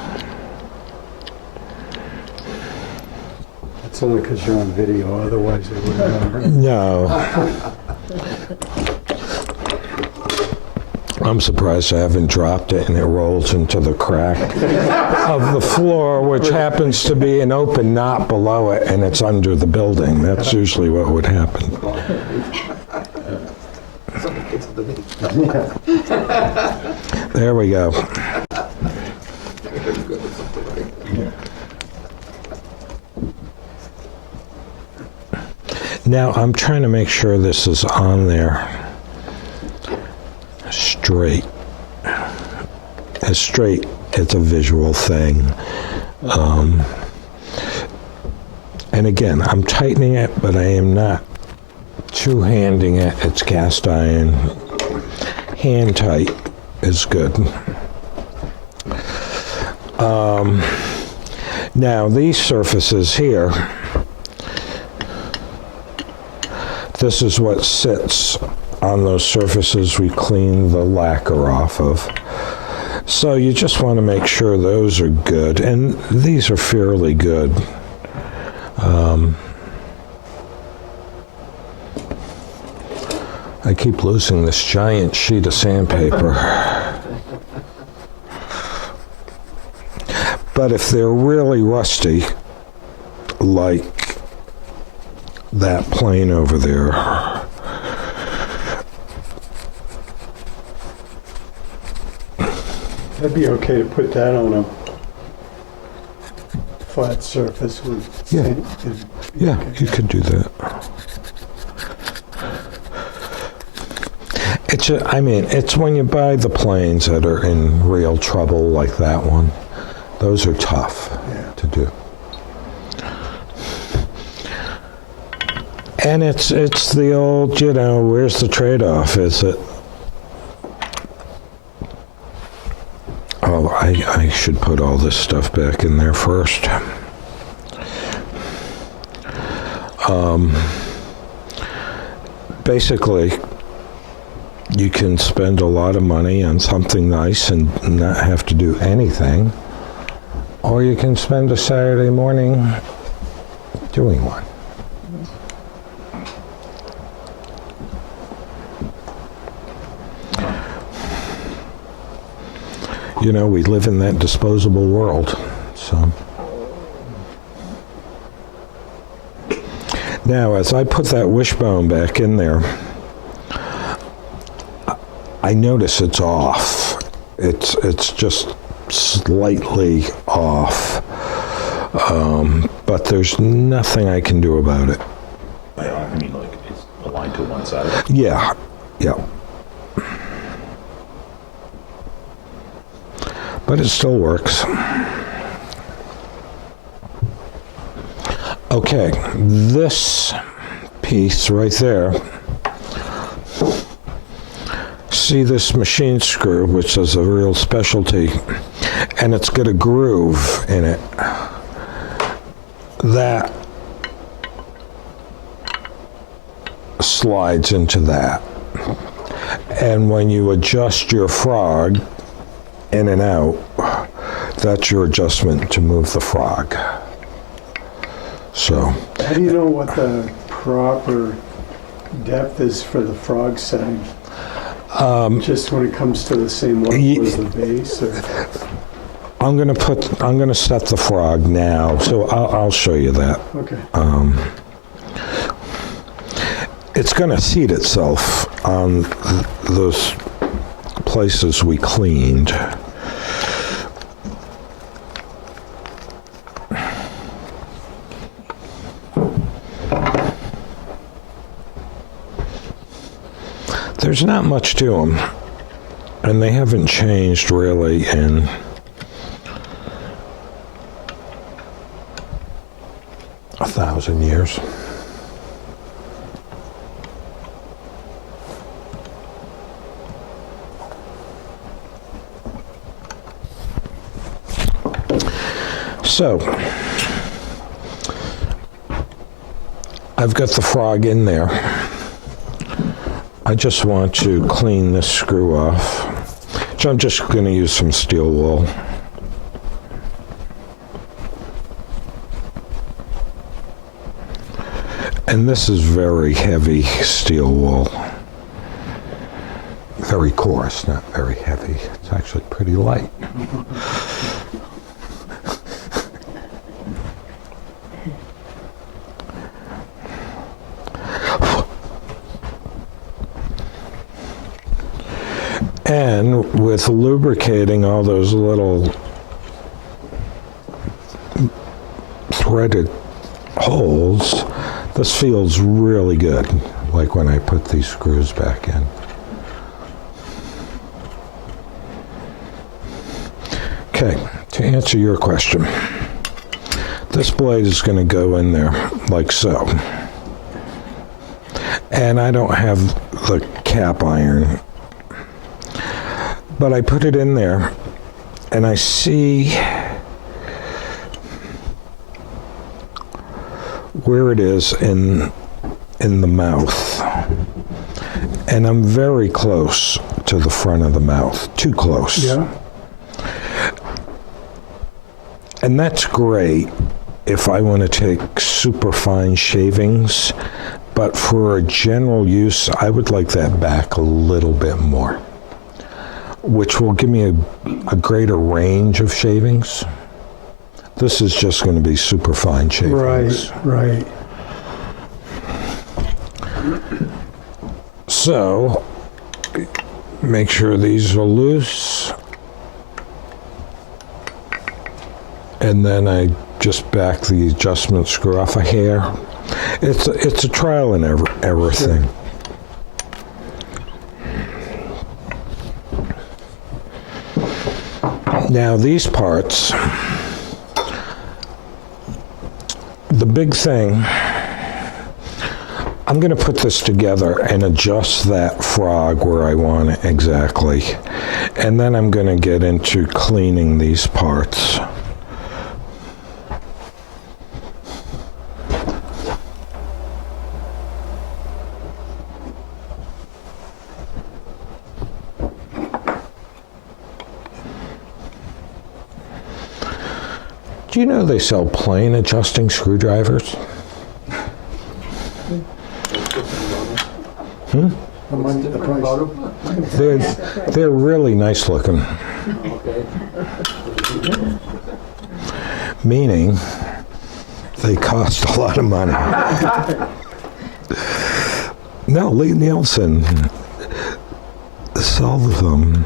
It's only because you're on video, otherwise they wouldn't know. No. I'm surprised I haven't dropped it and it rolls into the crack of the floor, which happens to be an open knot below it, and it's under the building. That's usually what would happen. There we go. Now I'm trying to make sure this is on there straight. As straight, it's a visual thing. And again, I'm tightening it, but I am not two-handing it. It's cast iron. Hand tight is good. Now these surfaces here, this is what sits on those surfaces we clean the lacquer off of. So you just want to make sure those are good, and these are fairly good. I keep losing this giant sheet of sandpaper. But if they're really rusty, like that plane over there, That'd be okay to put that on a flat surface with Yeah. sand. yeah, you could do that. It's when you buy the planes that are in real trouble like that one. Those are tough to do. And it's the old, where's the trade-off? Is it, oh, I should put all this stuff back in there first. Basically, you can spend a lot of money on something nice and not have to do anything, or you can spend a Saturday morning doing one. We live in that disposable world, so. Now, as I put that wishbone back in there, I notice it's off. It's just slightly off, but there's nothing I can do about it. I mean, like it's aligned to one side. Yeah. But it still works. Okay, this piece right there, see this machine screw, which is a real specialty, and it's got a groove in it. That slides into that. And when you adjust your frog in and out, that's your adjustment to move the frog. So, How do you know what the proper depth is for the frog setting? Just when it comes to the same level as the base? Or? I'm gonna set the frog now, so I'll show you that. Okay. It's gonna seat itself on those places we cleaned. There's not much to them, and they haven't changed really in a 1,000 years. So, I've got the frog in there. I just want to clean this screw off. So I'm just going to use some steel wool. And this is very heavy steel wool. Very coarse, not very heavy. It's actually pretty light. And with lubricating all those little threaded holes, this feels really good, like when I put these screws back in. Okay, to answer your question, this blade is going to go in there like so. And I don't have the cap iron, but I put it in there and I see where it is in the mouth. And I'm very close to the front of the mouth, too close. Yeah. And that's great if I want to take super fine shavings, but for a general use, I would like that back a little bit more, which will give me a greater range of shavings. This is just going to be super fine shavings. Right. So, make sure these are loose. And then I just back the adjustment screw off a hair. It's a trial and error thing. Now these parts, the big thing, I'm going to put this together and adjust that frog where I want it exactly. And then I'm going to get into cleaning these parts. Do you know they sell plain adjusting screwdrivers? How much the price? They're really nice looking. Okay. Meaning they cost a lot of money. No, Lee Nielsen sells them.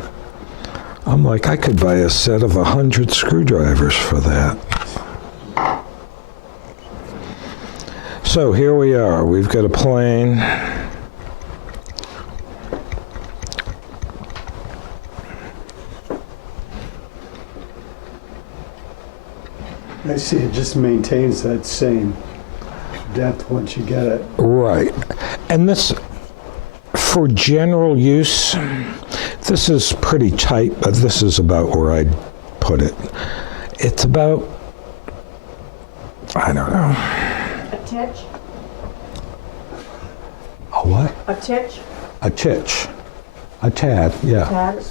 I'm like, I could buy a set of 100 screwdrivers for that. So here we are. We've got a plane. I see it just maintains that same. depth once you get it. Right. And this, for general use, this is pretty tight, but this is about where I'd put it. It's about, I don't know. A titch? A what? A titch? A titch. A tad, yeah. Tad?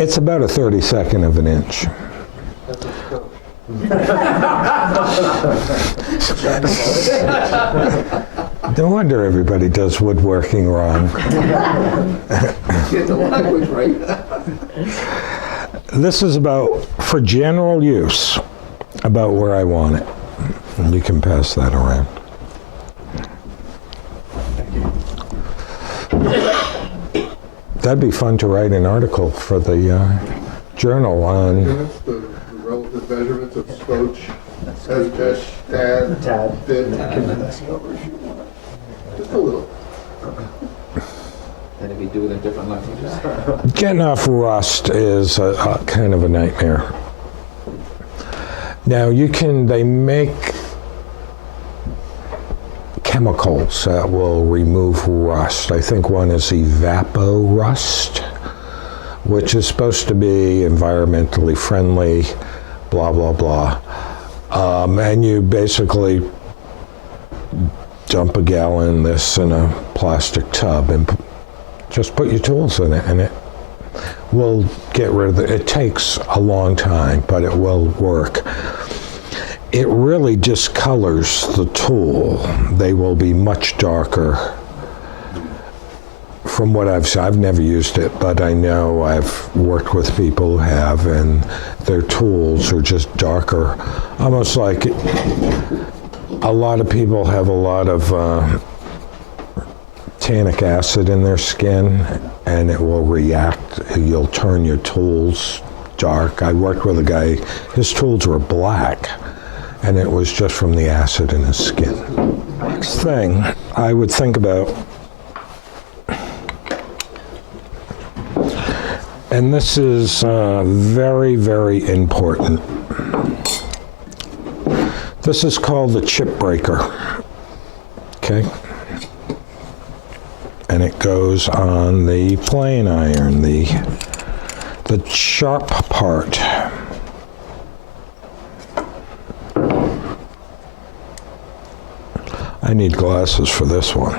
It's about a 32nd of an inch. No wonder everybody does woodworking wrong. Get the language right. This is about, for general use, about where I want it. And you can pass that around. That'd be fun to write an article for the journal on. Units, the relative measurements of scoach, edge, Tad. fit, just a little. And if you do it in different languages. Getting off rust is a kind of a nightmare. Now they make chemicals that will remove rust. I think one is Evapor-Rust, which is supposed to be environmentally friendly, blah, blah, blah. And you basically dump a gallon this in a plastic tub and just put your tools in it, and it will get rid of it. It takes a long time, but it will work. It really discolors the tool. They will be much darker. From what I've seen, I've never used it, but I know I've worked with people who have, and their tools are just darker. Almost like a lot of people have a lot of tannic acid in their skin, and it will react. You'll turn your tools dark. I worked with a guy, his tools were black, and it was just from the acid in his skin. Next thing I would think about, and this is very, very important. This is called the chip breaker, okay? And it goes on the plane iron, the sharp part. I need glasses for this one.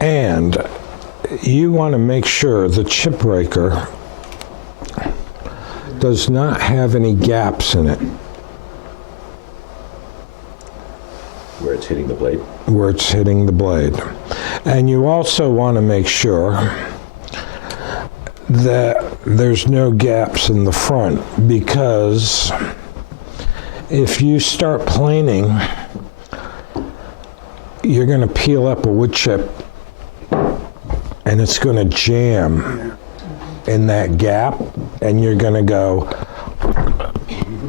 And you want to make sure the chip breaker does not have any gaps in it. Where it's hitting the blade. Where it's hitting the blade. And you also want to make sure that there's no gaps in the front, because if you start planing, you're going to peel up a wood chip and it's going to jam in that gap, and you're going to go,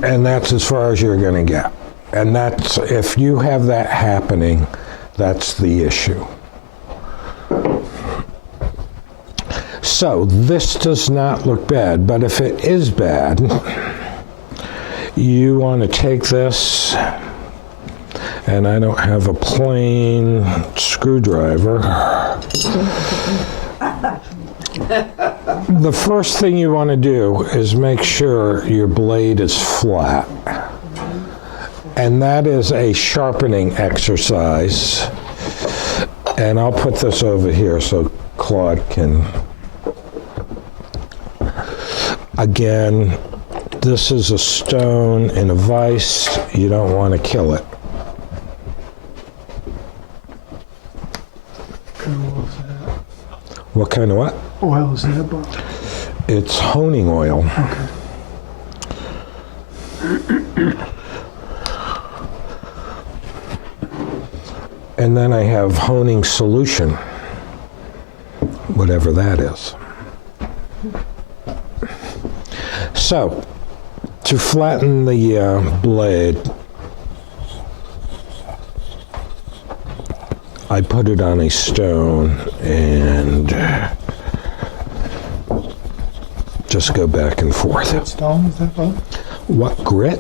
and that's as far as you're going to get. And that's, if you have that happening, that's the issue. So this does not look bad, but if it is bad, you want to take this, and I don't have a plain screwdriver. The first thing you want to do is make sure your blade is flat. And that is a sharpening exercise. And I'll put this over here so Claude can. Again, this is a stone in a vise. You don't want to kill it. What kind of what? Oil is that, Bob? It's honing oil. Okay. And then I have honing solution, whatever that is. So, to flatten the blade, I put it on a stone and just go back and forth. What stone is that from? What grit?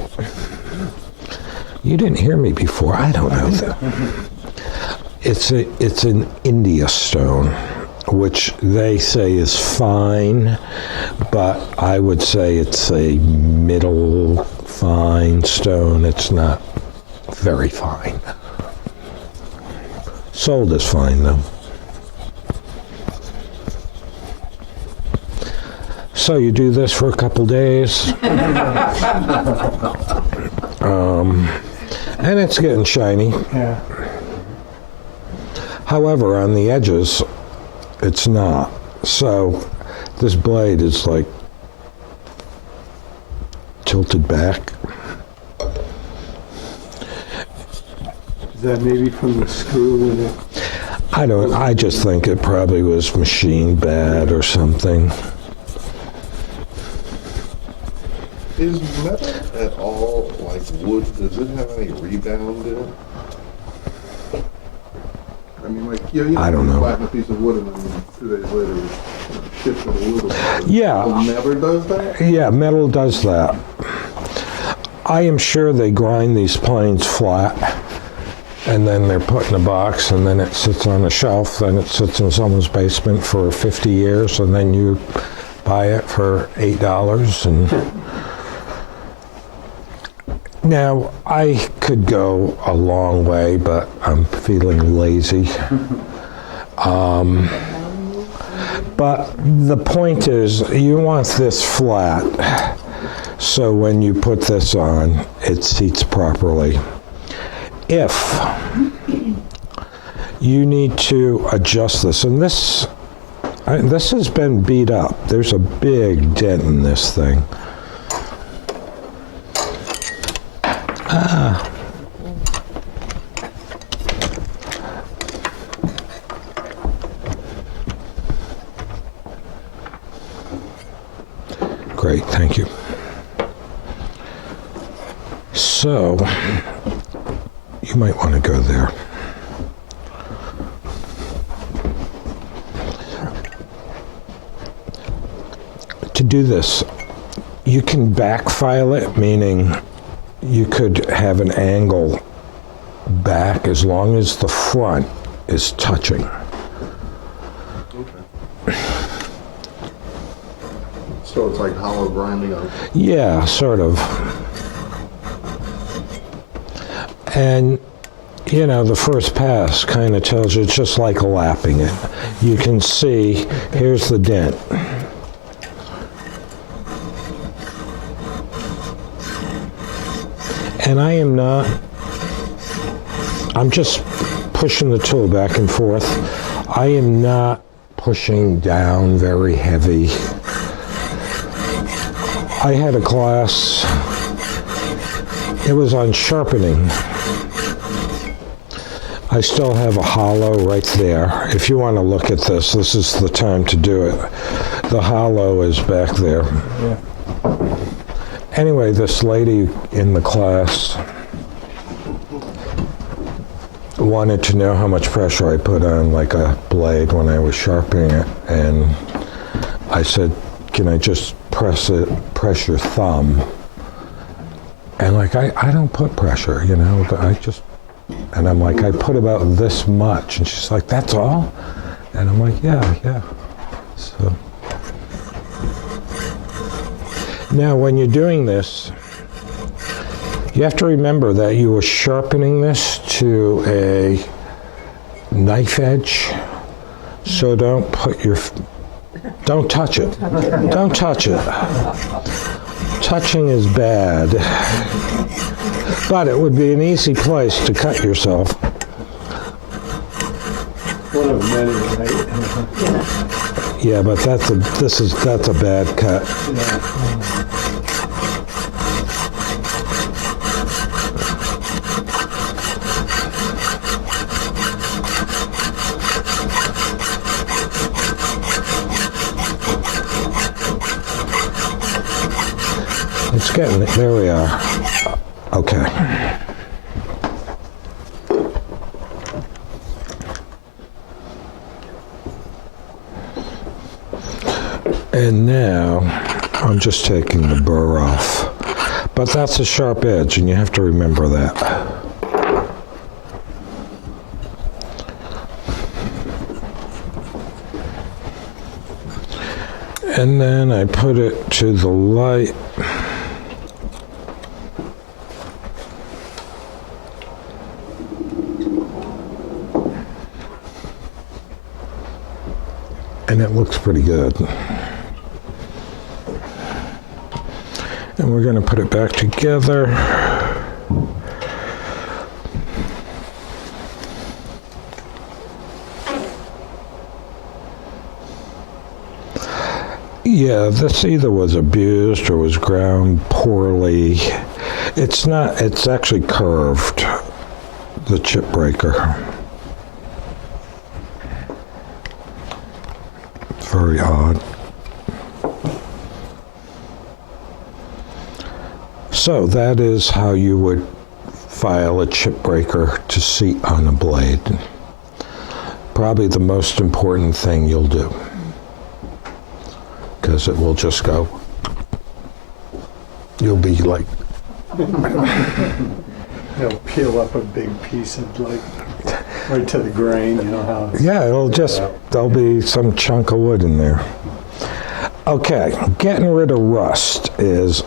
You didn't hear me before. I don't know that. It's an India stone, which they say is fine, but I would say it's a middle fine stone. It's not very fine. Sold as fine though. So you do this for a couple days. And it's getting shiny. Yeah. However, on the edges, it's not. So this blade is like tilted back. Is that maybe from the screw in it? I just think it probably was machined bad or something. Is metal at all like wood? Does it have any rebound in it? I mean, like, I don't know. Flatten a piece of wood and then 2 days later shift it a little bit. Yeah. Metal never does that? Yeah, metal does that. I am sure they grind these planes flat and then they're put in a box and then it sits on a shelf, then it sits in someone's basement for 50 years and then you buy it for $8 and now I could go a long way, but I'm feeling lazy. But the point is, you want this flat, so when you put this on, it seats properly. If you need to adjust this, and this has been beat up. There's a big dent in this thing. Great, thank you. So, you might want to go there. To do this, you can back file it, meaning you could have an angle back as long as the front is touching. So it's like hollow grinding on. Yeah, sort of. And, you know, the first pass kind of tells you, it's just like lapping it. You can see, here's the dent. And I'm just pushing the tool back and forth. I am not pushing down very heavy. I had a class, it was on sharpening. I still have a hollow right there. If you want to look at this, this is the time to do it. The hollow is back there. Yeah. Anyway, this lady in the class wanted to know how much pressure I put on like a blade when I was sharpening it, and I said, can I just press your thumb? And like, I don't put pressure, you know, and I'm like, I put about this much, and she's like, that's all? And I'm like, yeah. So. Now, when you're doing this, you have to remember that you are sharpening this to a knife edge, so don't touch it. Don't touch it. Touching is bad, but it would be an easy place to cut yourself. One of many, right? Yeah, but that's a bad cut. It's getting it. There we are. Okay. And now I'm just taking the burr off. But that's a sharp edge, and you have to remember that. And then I put it to the light. And it looks pretty good. And we're going to put it back together. Yeah, this either was abused or was ground poorly. It's not, it's actually curved, the chip breaker. It's very odd. So that is how you would file a chip breaker to seat on a blade. Probably the most important thing you'll do, because it will just go. You'll be like, They'll peel up a big piece of like right to the grain, you know how. yeah, it'll just, there'll be some chunk of wood in there. Okay, getting rid of rust is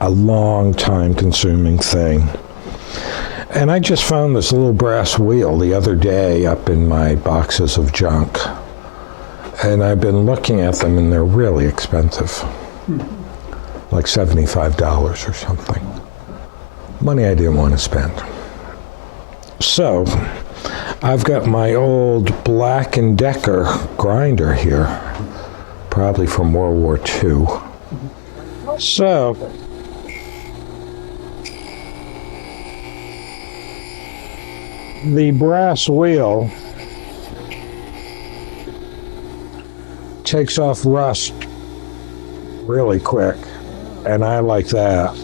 a long time consuming thing. And I just found this little brass wheel the other day up in my boxes of junk. And I've been looking at them and they're really expensive. Like $75 or something. Money I didn't want to spend. So, I've got my old Black & Decker grinder here, probably from World War II. So, the brass wheel takes off rust really quick, and I like that.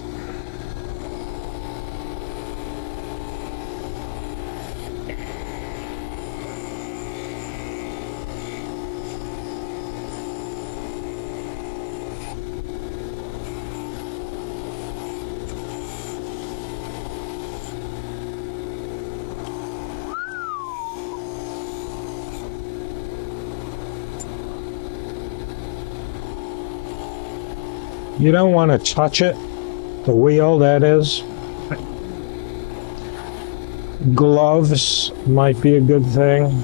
You don't want to touch it, the wheel that is. Gloves might be a good thing.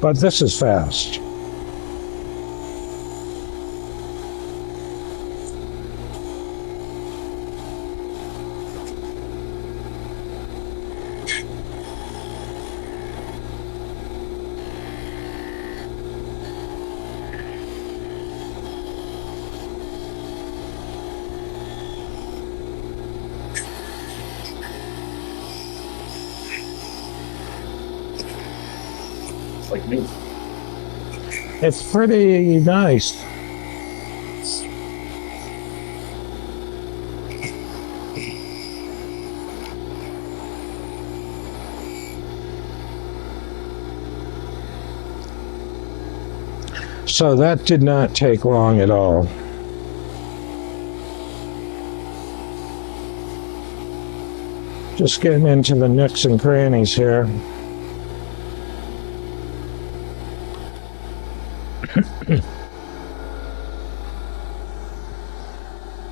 But this is fast. Like me. It's pretty nice. So that did not take long at all. Just getting into the nooks and crannies here.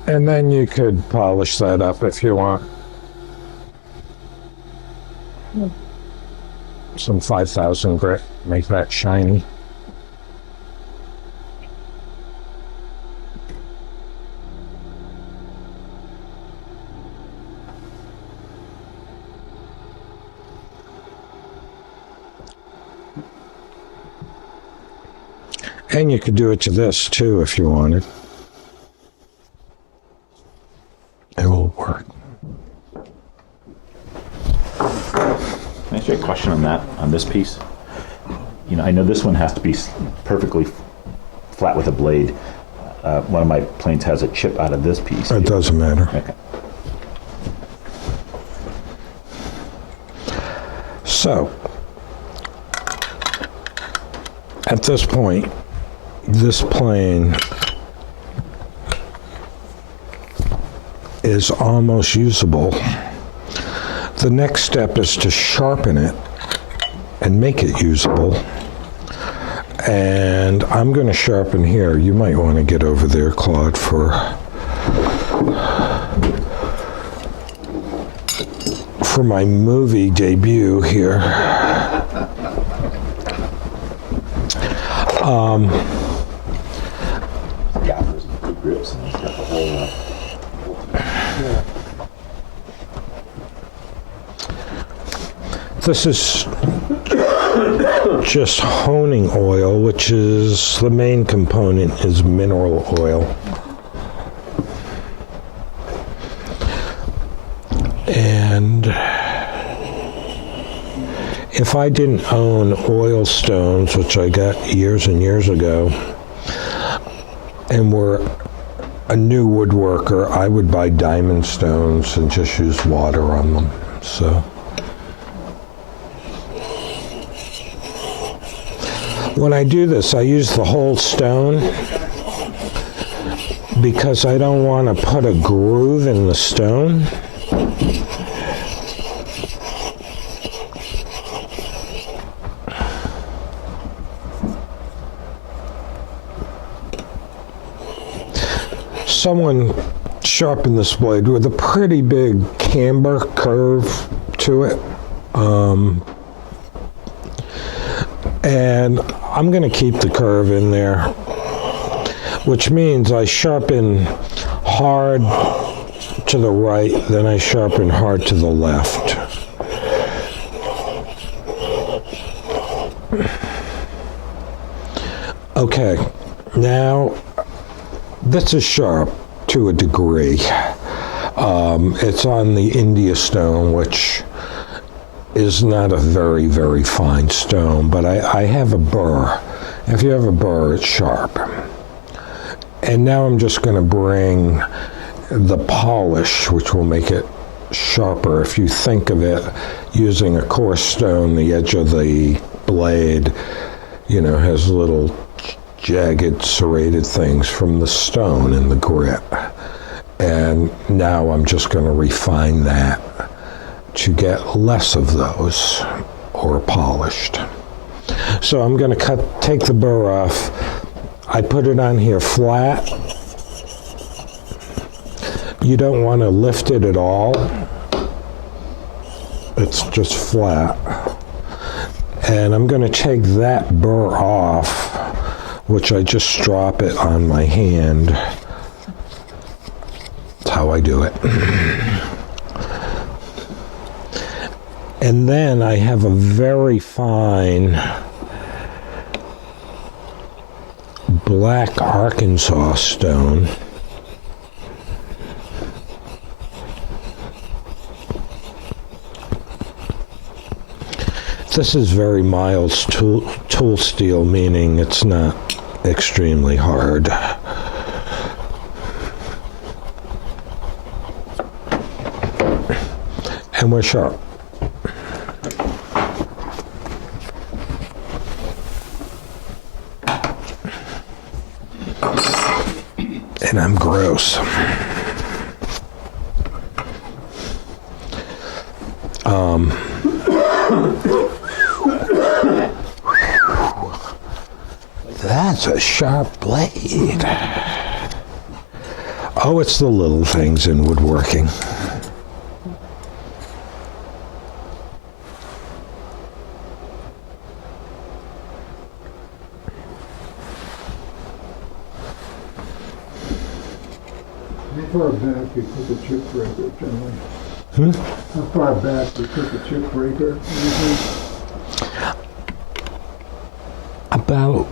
And then you could polish that up if you want. Some 5,000 grit, make that shiny. And you could do it to this too if you wanted. It will work. Can I ask you a question on that, on this piece? You know, I know this one has to be perfectly flat with a blade. One of my planes has a chip out of this piece. It doesn't matter. Okay. So, at this point, this plane is almost usable. The next step is to sharpen it and make it usable. And I'm going to sharpen here. You might want to get over there, Claude, for my movie debut here. Yeah, there's good grips and he's got the whole. This is just honing oil, which is the main component is mineral oil. And if I didn't own oil stones, which I got years and years ago, and were a new woodworker, I would buy diamond stones and just use water on them. So when I do this, I use the whole stone because I don't want to put a groove in the stone. Someone sharpened this blade with a pretty big camber curve to it. And I'm going to keep the curve in there, which means I sharpen hard to the right, then I sharpen hard to the left. Okay, now this is sharp to a degree. It's on the India stone, which is not a very, very fine stone, but I have a burr. If you have a burr, it's sharp. And now I'm just going to bring the polish, which will make it sharper. If you think of it using a coarse stone, the edge of the blade, has little jagged, serrated things from the stone in the grip. And now I'm just going to refine that to get less of those, or polished. So I'm going to take the burr off. I put it on here flat. You don't want to lift it at all. It's just flat. And I'm going to take that burr off, which I just drop it on my hand. That's how I do it. And then I have a very fine black Arkansas stone. This is very mild tool steel, meaning it's not extremely hard. And we're sharp. And I'm gross. That's a sharp blade. Oh, it's the little things in woodworking. How far back you put the chip breaker, generally? How far back you put the chip breaker? About,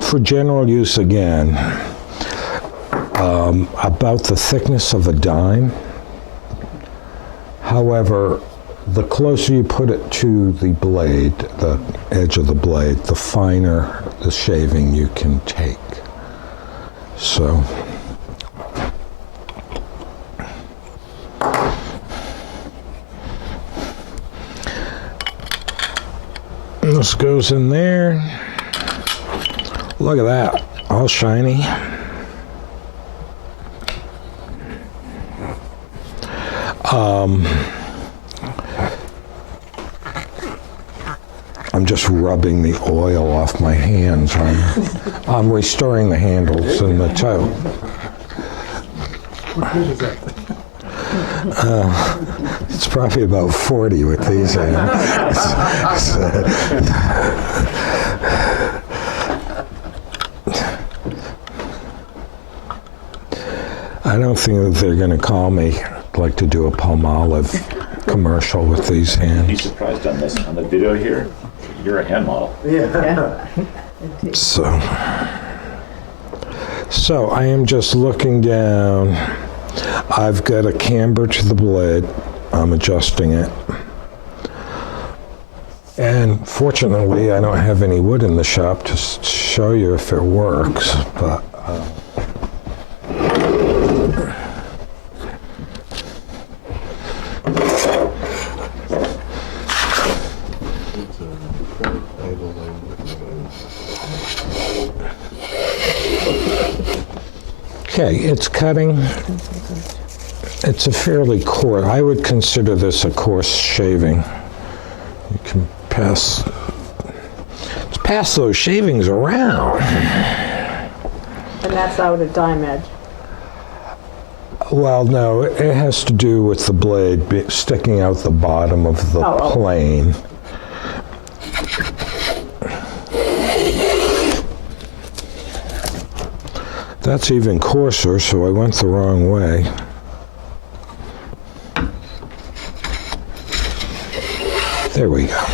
for general use again, about the thickness of a dime. However, the closer you put it to the blade, the edge of the blade, the finer the shaving you can take. So, this goes in there. Look at that, all shiny. I'm just rubbing the oil off my hands. I'm restoring the handles and the toe. What good is that? It's probably about 40 with these hands. I don't think that they're going to call me like to do a Palmolive commercial with these Be hands. surprised on this, on the video here, you're a hand model. Yeah. So I am just looking down. I've got a camber to the blade. I'm adjusting it. And fortunately, I don't have any wood in the shop to show you if it works, but okay, it's cutting. It's a fairly coarse. I would consider this a coarse shaving. You can pass those shavings around. And that's out at dime edge. Well, no, it has to do with the blade sticking out the bottom of the plane. That's even coarser, so I went the wrong way. There we go.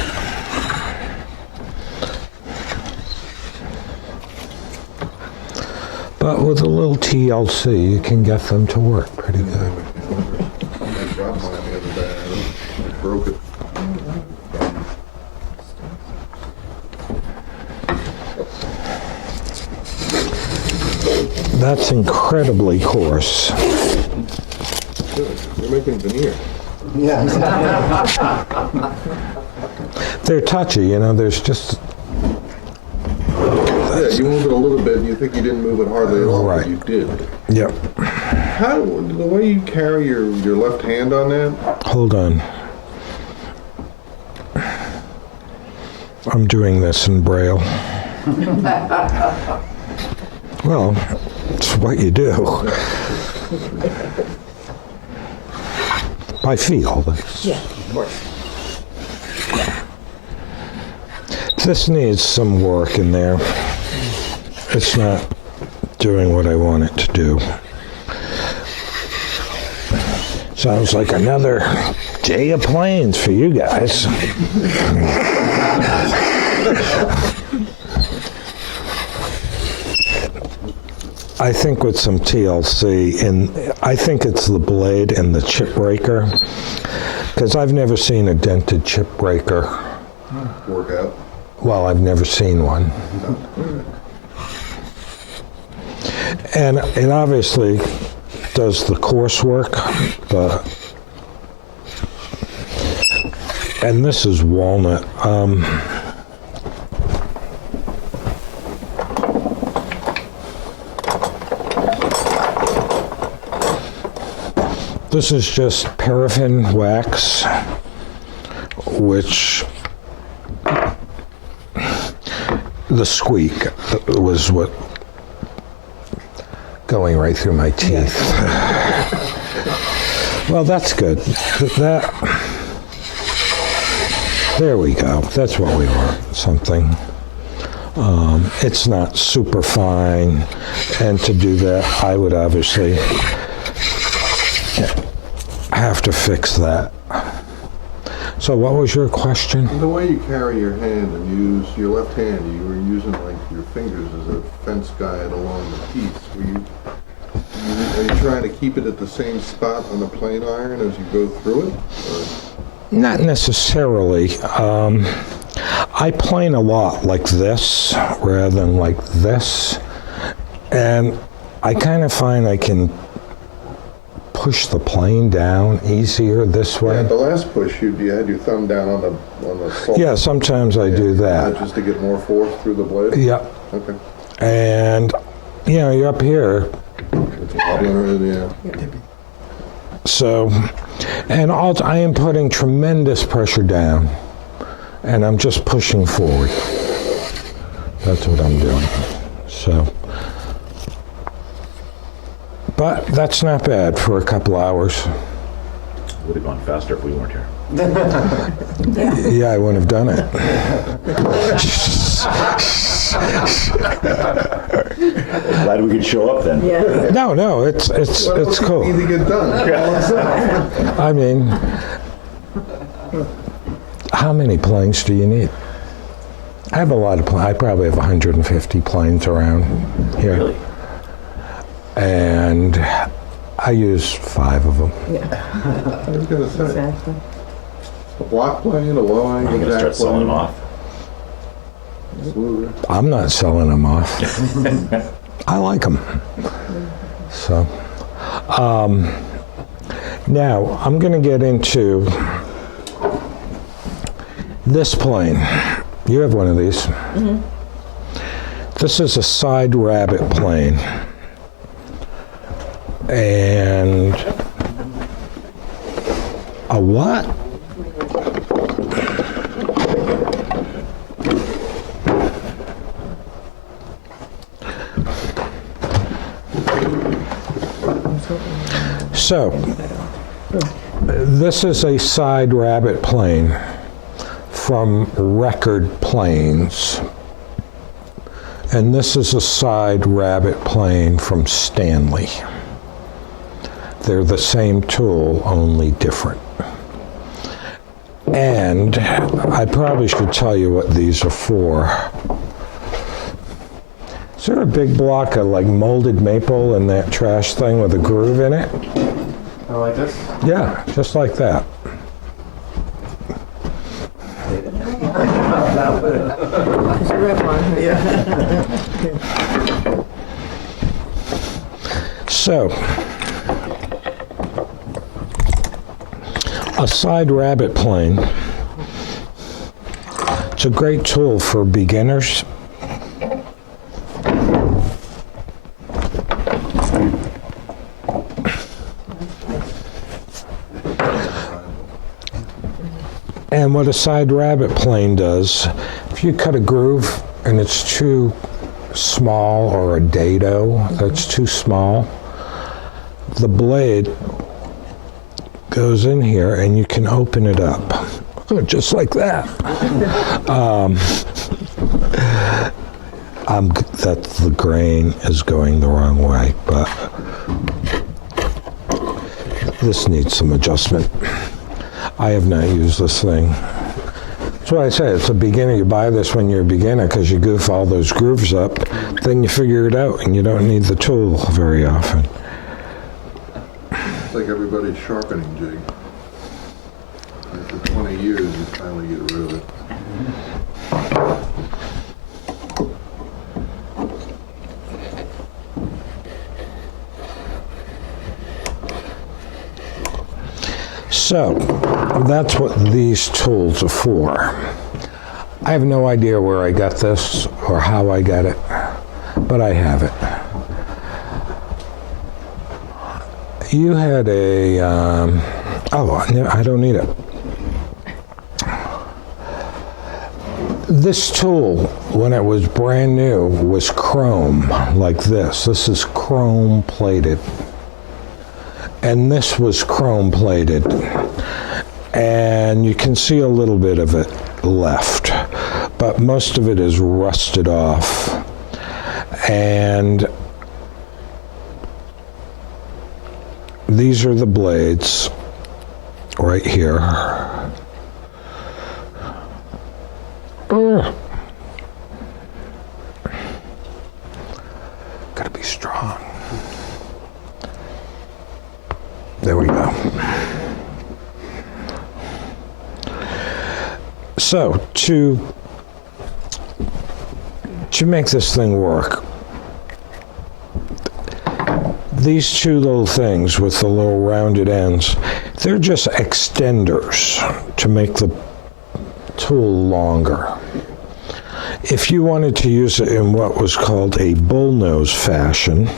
But with a little TLC, you can get them to work pretty good. I dropped mine the other day. I broke it. That's incredibly coarse. You're making veneer. Yeah. They're touchy, you know, there's just... Yeah, you moved it a little bit. You think you didn't move it hardly at all, Right. but you did. Yep. How, the way you carry your left hand on that, Hold on. I'm doing this in Braille. Well, it's what you do. I feel this. Yeah. This needs some work in there. It's not doing what I want it to do. Sounds like another day of planes for you guys. I think with some TLC, and I think it's the blade and the chip breaker, because I've never seen a dented chip breaker. work out. Well, I've never seen one. And it obviously does the coarse work, but, and this is walnut. This is just paraffin wax, which the squeak was what going right through my teeth. Well, that's good. There we go. That's what we want, something. It's not super fine, and to do that, I would obviously have to fix that. So what was your question? The way you carry your hand and use your left hand, you were using like your fingers as a fence guide along the piece. Are you trying to keep it at the same spot on the plane iron as you go through it? Or? Not necessarily. I plane a lot like this rather than like this. And I kind of find I can push the plane down easier this way. Yeah, the last push, you had your thumb down on the sole. Yeah, sometimes I do that. Just to get more force through the blade? Yeah. Okay. And, you know, you're up here, Yeah. so, and I am putting tremendous pressure down, and I'm just pushing forward. That's what I'm doing. So, but that's not bad for a couple hours. Would have gone faster if we weren't here. Yeah, I wouldn't have done it. Glad we could show up then. Yeah. No, it's cool. Need to get done. I mean, how many planes do you need? I have a lot of planes. I probably have 150 planes around here. Really? And I use 5 of them. I was gonna say, Exactly. a block plane, a low Are angle you going to jack start selling them plane. off? Absolutely. I'm not selling them off. I like them. So, now I'm going to get into this plane. You have one of these. Mm-hmm. This is a side rabbet plane. And a what? So, this is a side rabbet plane from Record Planes. And this is a side rabbet plane from Stanley. They're the same tool, only different. And I probably should tell you what these are for. Is there a big block of like molded maple in that trash thing with a groove in it? Kind of like this? Yeah, just like that. There's a red one. Yeah. So, a side rabbet plane. It's a great tool for beginners. And what a side rabbet plane does, if you cut a groove and it's too small, or a dado that's too small, the blade goes in here and you can open it up, just like that. That the grain is going the wrong way, but this needs some adjustment. I have not used this thing. That's why I say it's a beginner. You buy this when you're a beginner because you goof all those grooves up. Then you figure it out and you don't need the tool very often. It's like everybody's sharpening jig. After 20 years, you finally get rid of it. So, that's what these tools are for. I have no idea where I got this or how I got it, but I have it. You had a, I don't need it. This tool, when it was brand new, was chrome, like this. This is chrome plated. And this was chrome plated. And you can see a little bit of it left, but most of it is rusted off. And these are the blades right here. Gotta be strong. There we go. So, to make this thing work, these two little things with the little rounded ends, they're just extenders to make the tool longer. If you wanted to use it in what was called a bullnose fashion,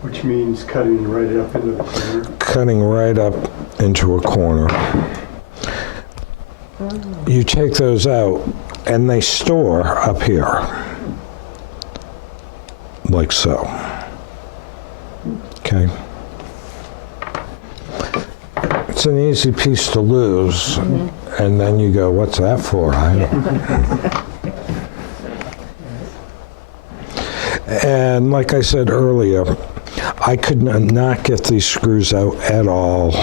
Which means cutting right up into the corner. cutting right up into a corner, you take those out and they store up here, like so. Okay. It's an easy piece to lose, and then you go, what's that for? I don't. And like I said earlier, I could not get these screws out at all,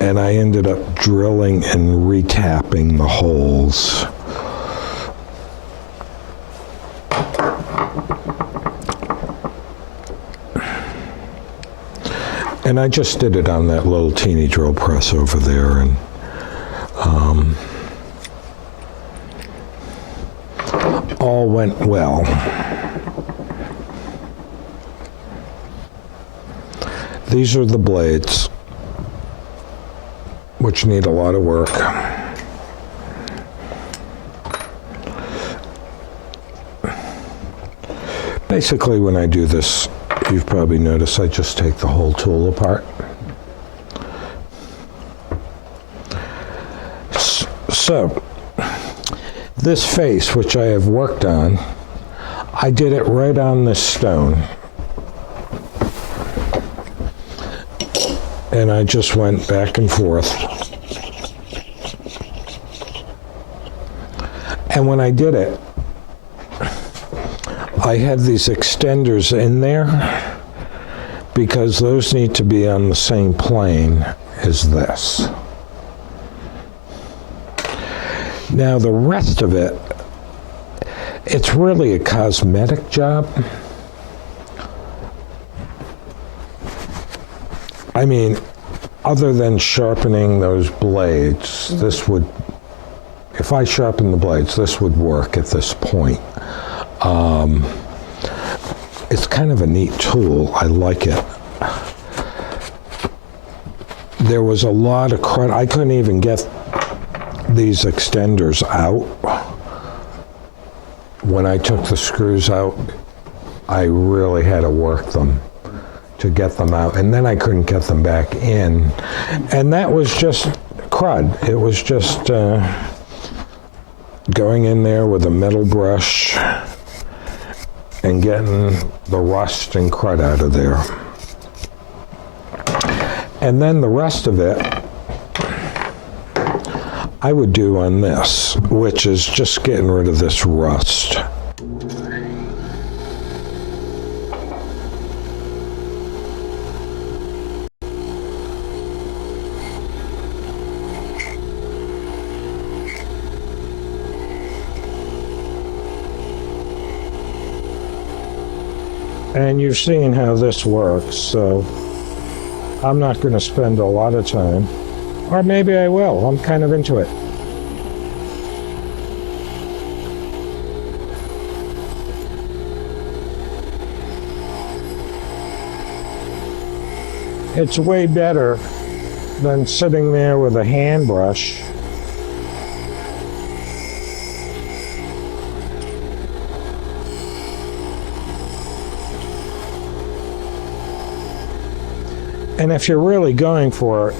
and I ended up drilling and retapping the holes. And I just did it on that little teeny drill press over there, and all went well. These are the blades, which need a lot of work. Basically, when I do this, you've probably noticed I just take the whole tool apart. So, this face, which I have worked on, I did it right on this stone. And I just went back and forth. And when I did it, I had these extenders in there because those need to be on the same plane as this. Now the rest of it, it's really a cosmetic job. I mean, other than sharpening those blades, this would, if I sharpen the blades, this would work at this point. It's kind of a neat tool. I like it. There was a lot of crud. I couldn't even get these extenders out. When I took the screws out, I really had to work them to get them out, and then I couldn't get them back in. And that was just crud. It was just going in there with a metal brush and getting the rust and crud out of there. And then the rest of it I would do on this, which is just getting rid of this rust. And you've seen how this works, so I'm not going to spend a lot of time. Or maybe I will. I'm kind of into it. It's way better than sitting there with a hand brush. And if you're really going for it,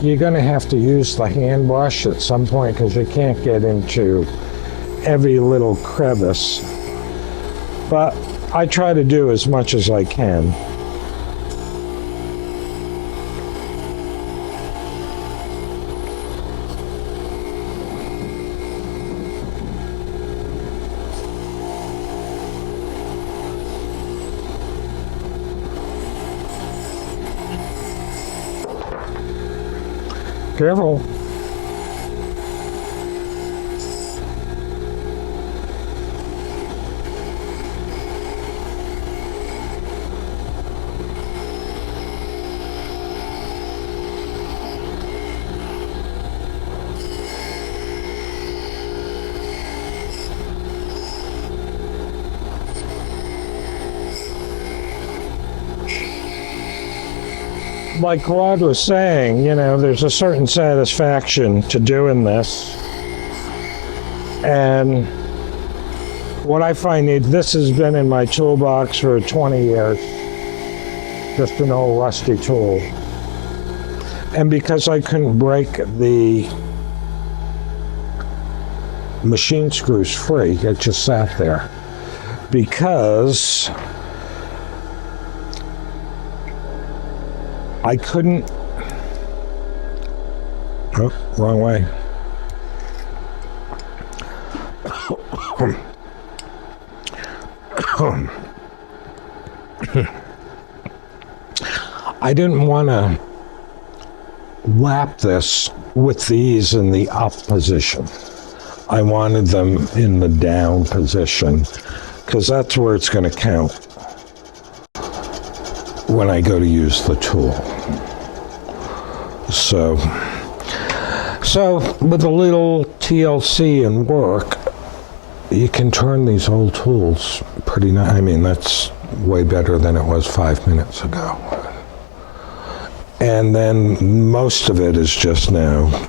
you're going to have to use the hand brush at some point because you can't get into every little crevice. But I try to do as much as I can. Careful. like Rod was saying, you know, there's a certain satisfaction to doing this. And what I find is this has been in my toolbox for 20 years. Just an old rusty tool. And because I couldn't break the machine screws free, it just sat there. Because I couldn't, oh, wrong way. I didn't want to lap this with these in the up position. I wanted them in the down position because that's where it's going to count when I go to use the tool. So with a little TLC and work, you can turn these old tools pretty nice. I mean, that's way better than it was 5 minutes ago. And then most of it is just now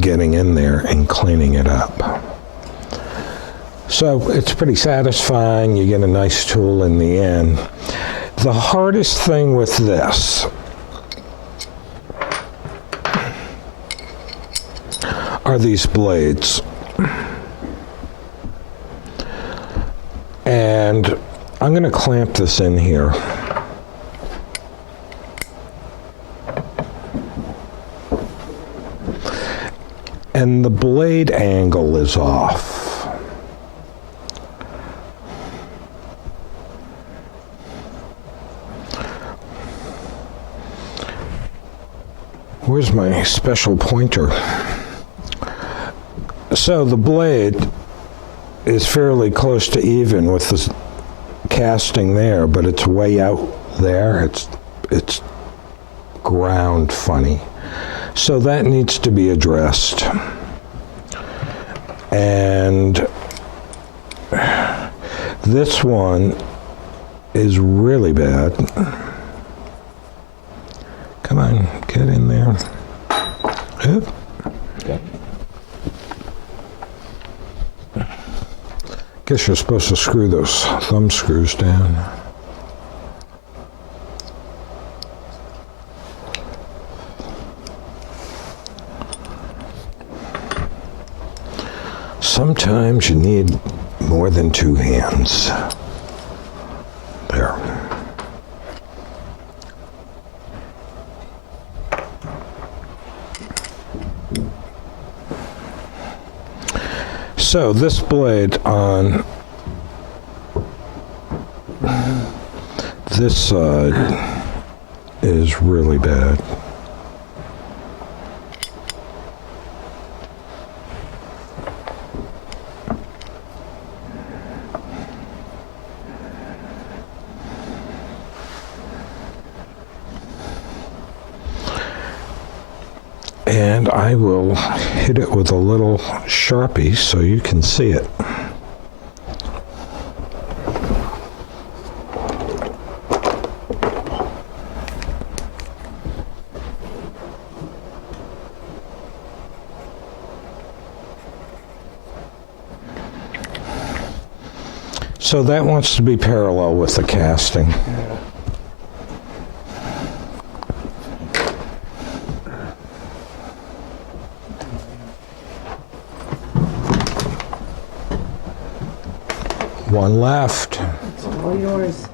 getting in there and cleaning it up. So it's pretty satisfying. You get a nice tool in the end. The hardest thing with this are these blades. And I'm going to clamp this in here. And the blade angle is off. Where's my special pointer? So the blade is fairly close to even with the casting there, but it's way out there. It's ground funny. So that needs to be addressed. And this one is really bad. Come on, get in there. Oop. Okay. Guess you're supposed to screw those thumb screws down. Sometimes you need more than two hands. There. So this blade on this side is really bad. And I will hit it with a little Sharpie so you can see it. So that wants to be parallel with the casting. One left. It's all yours.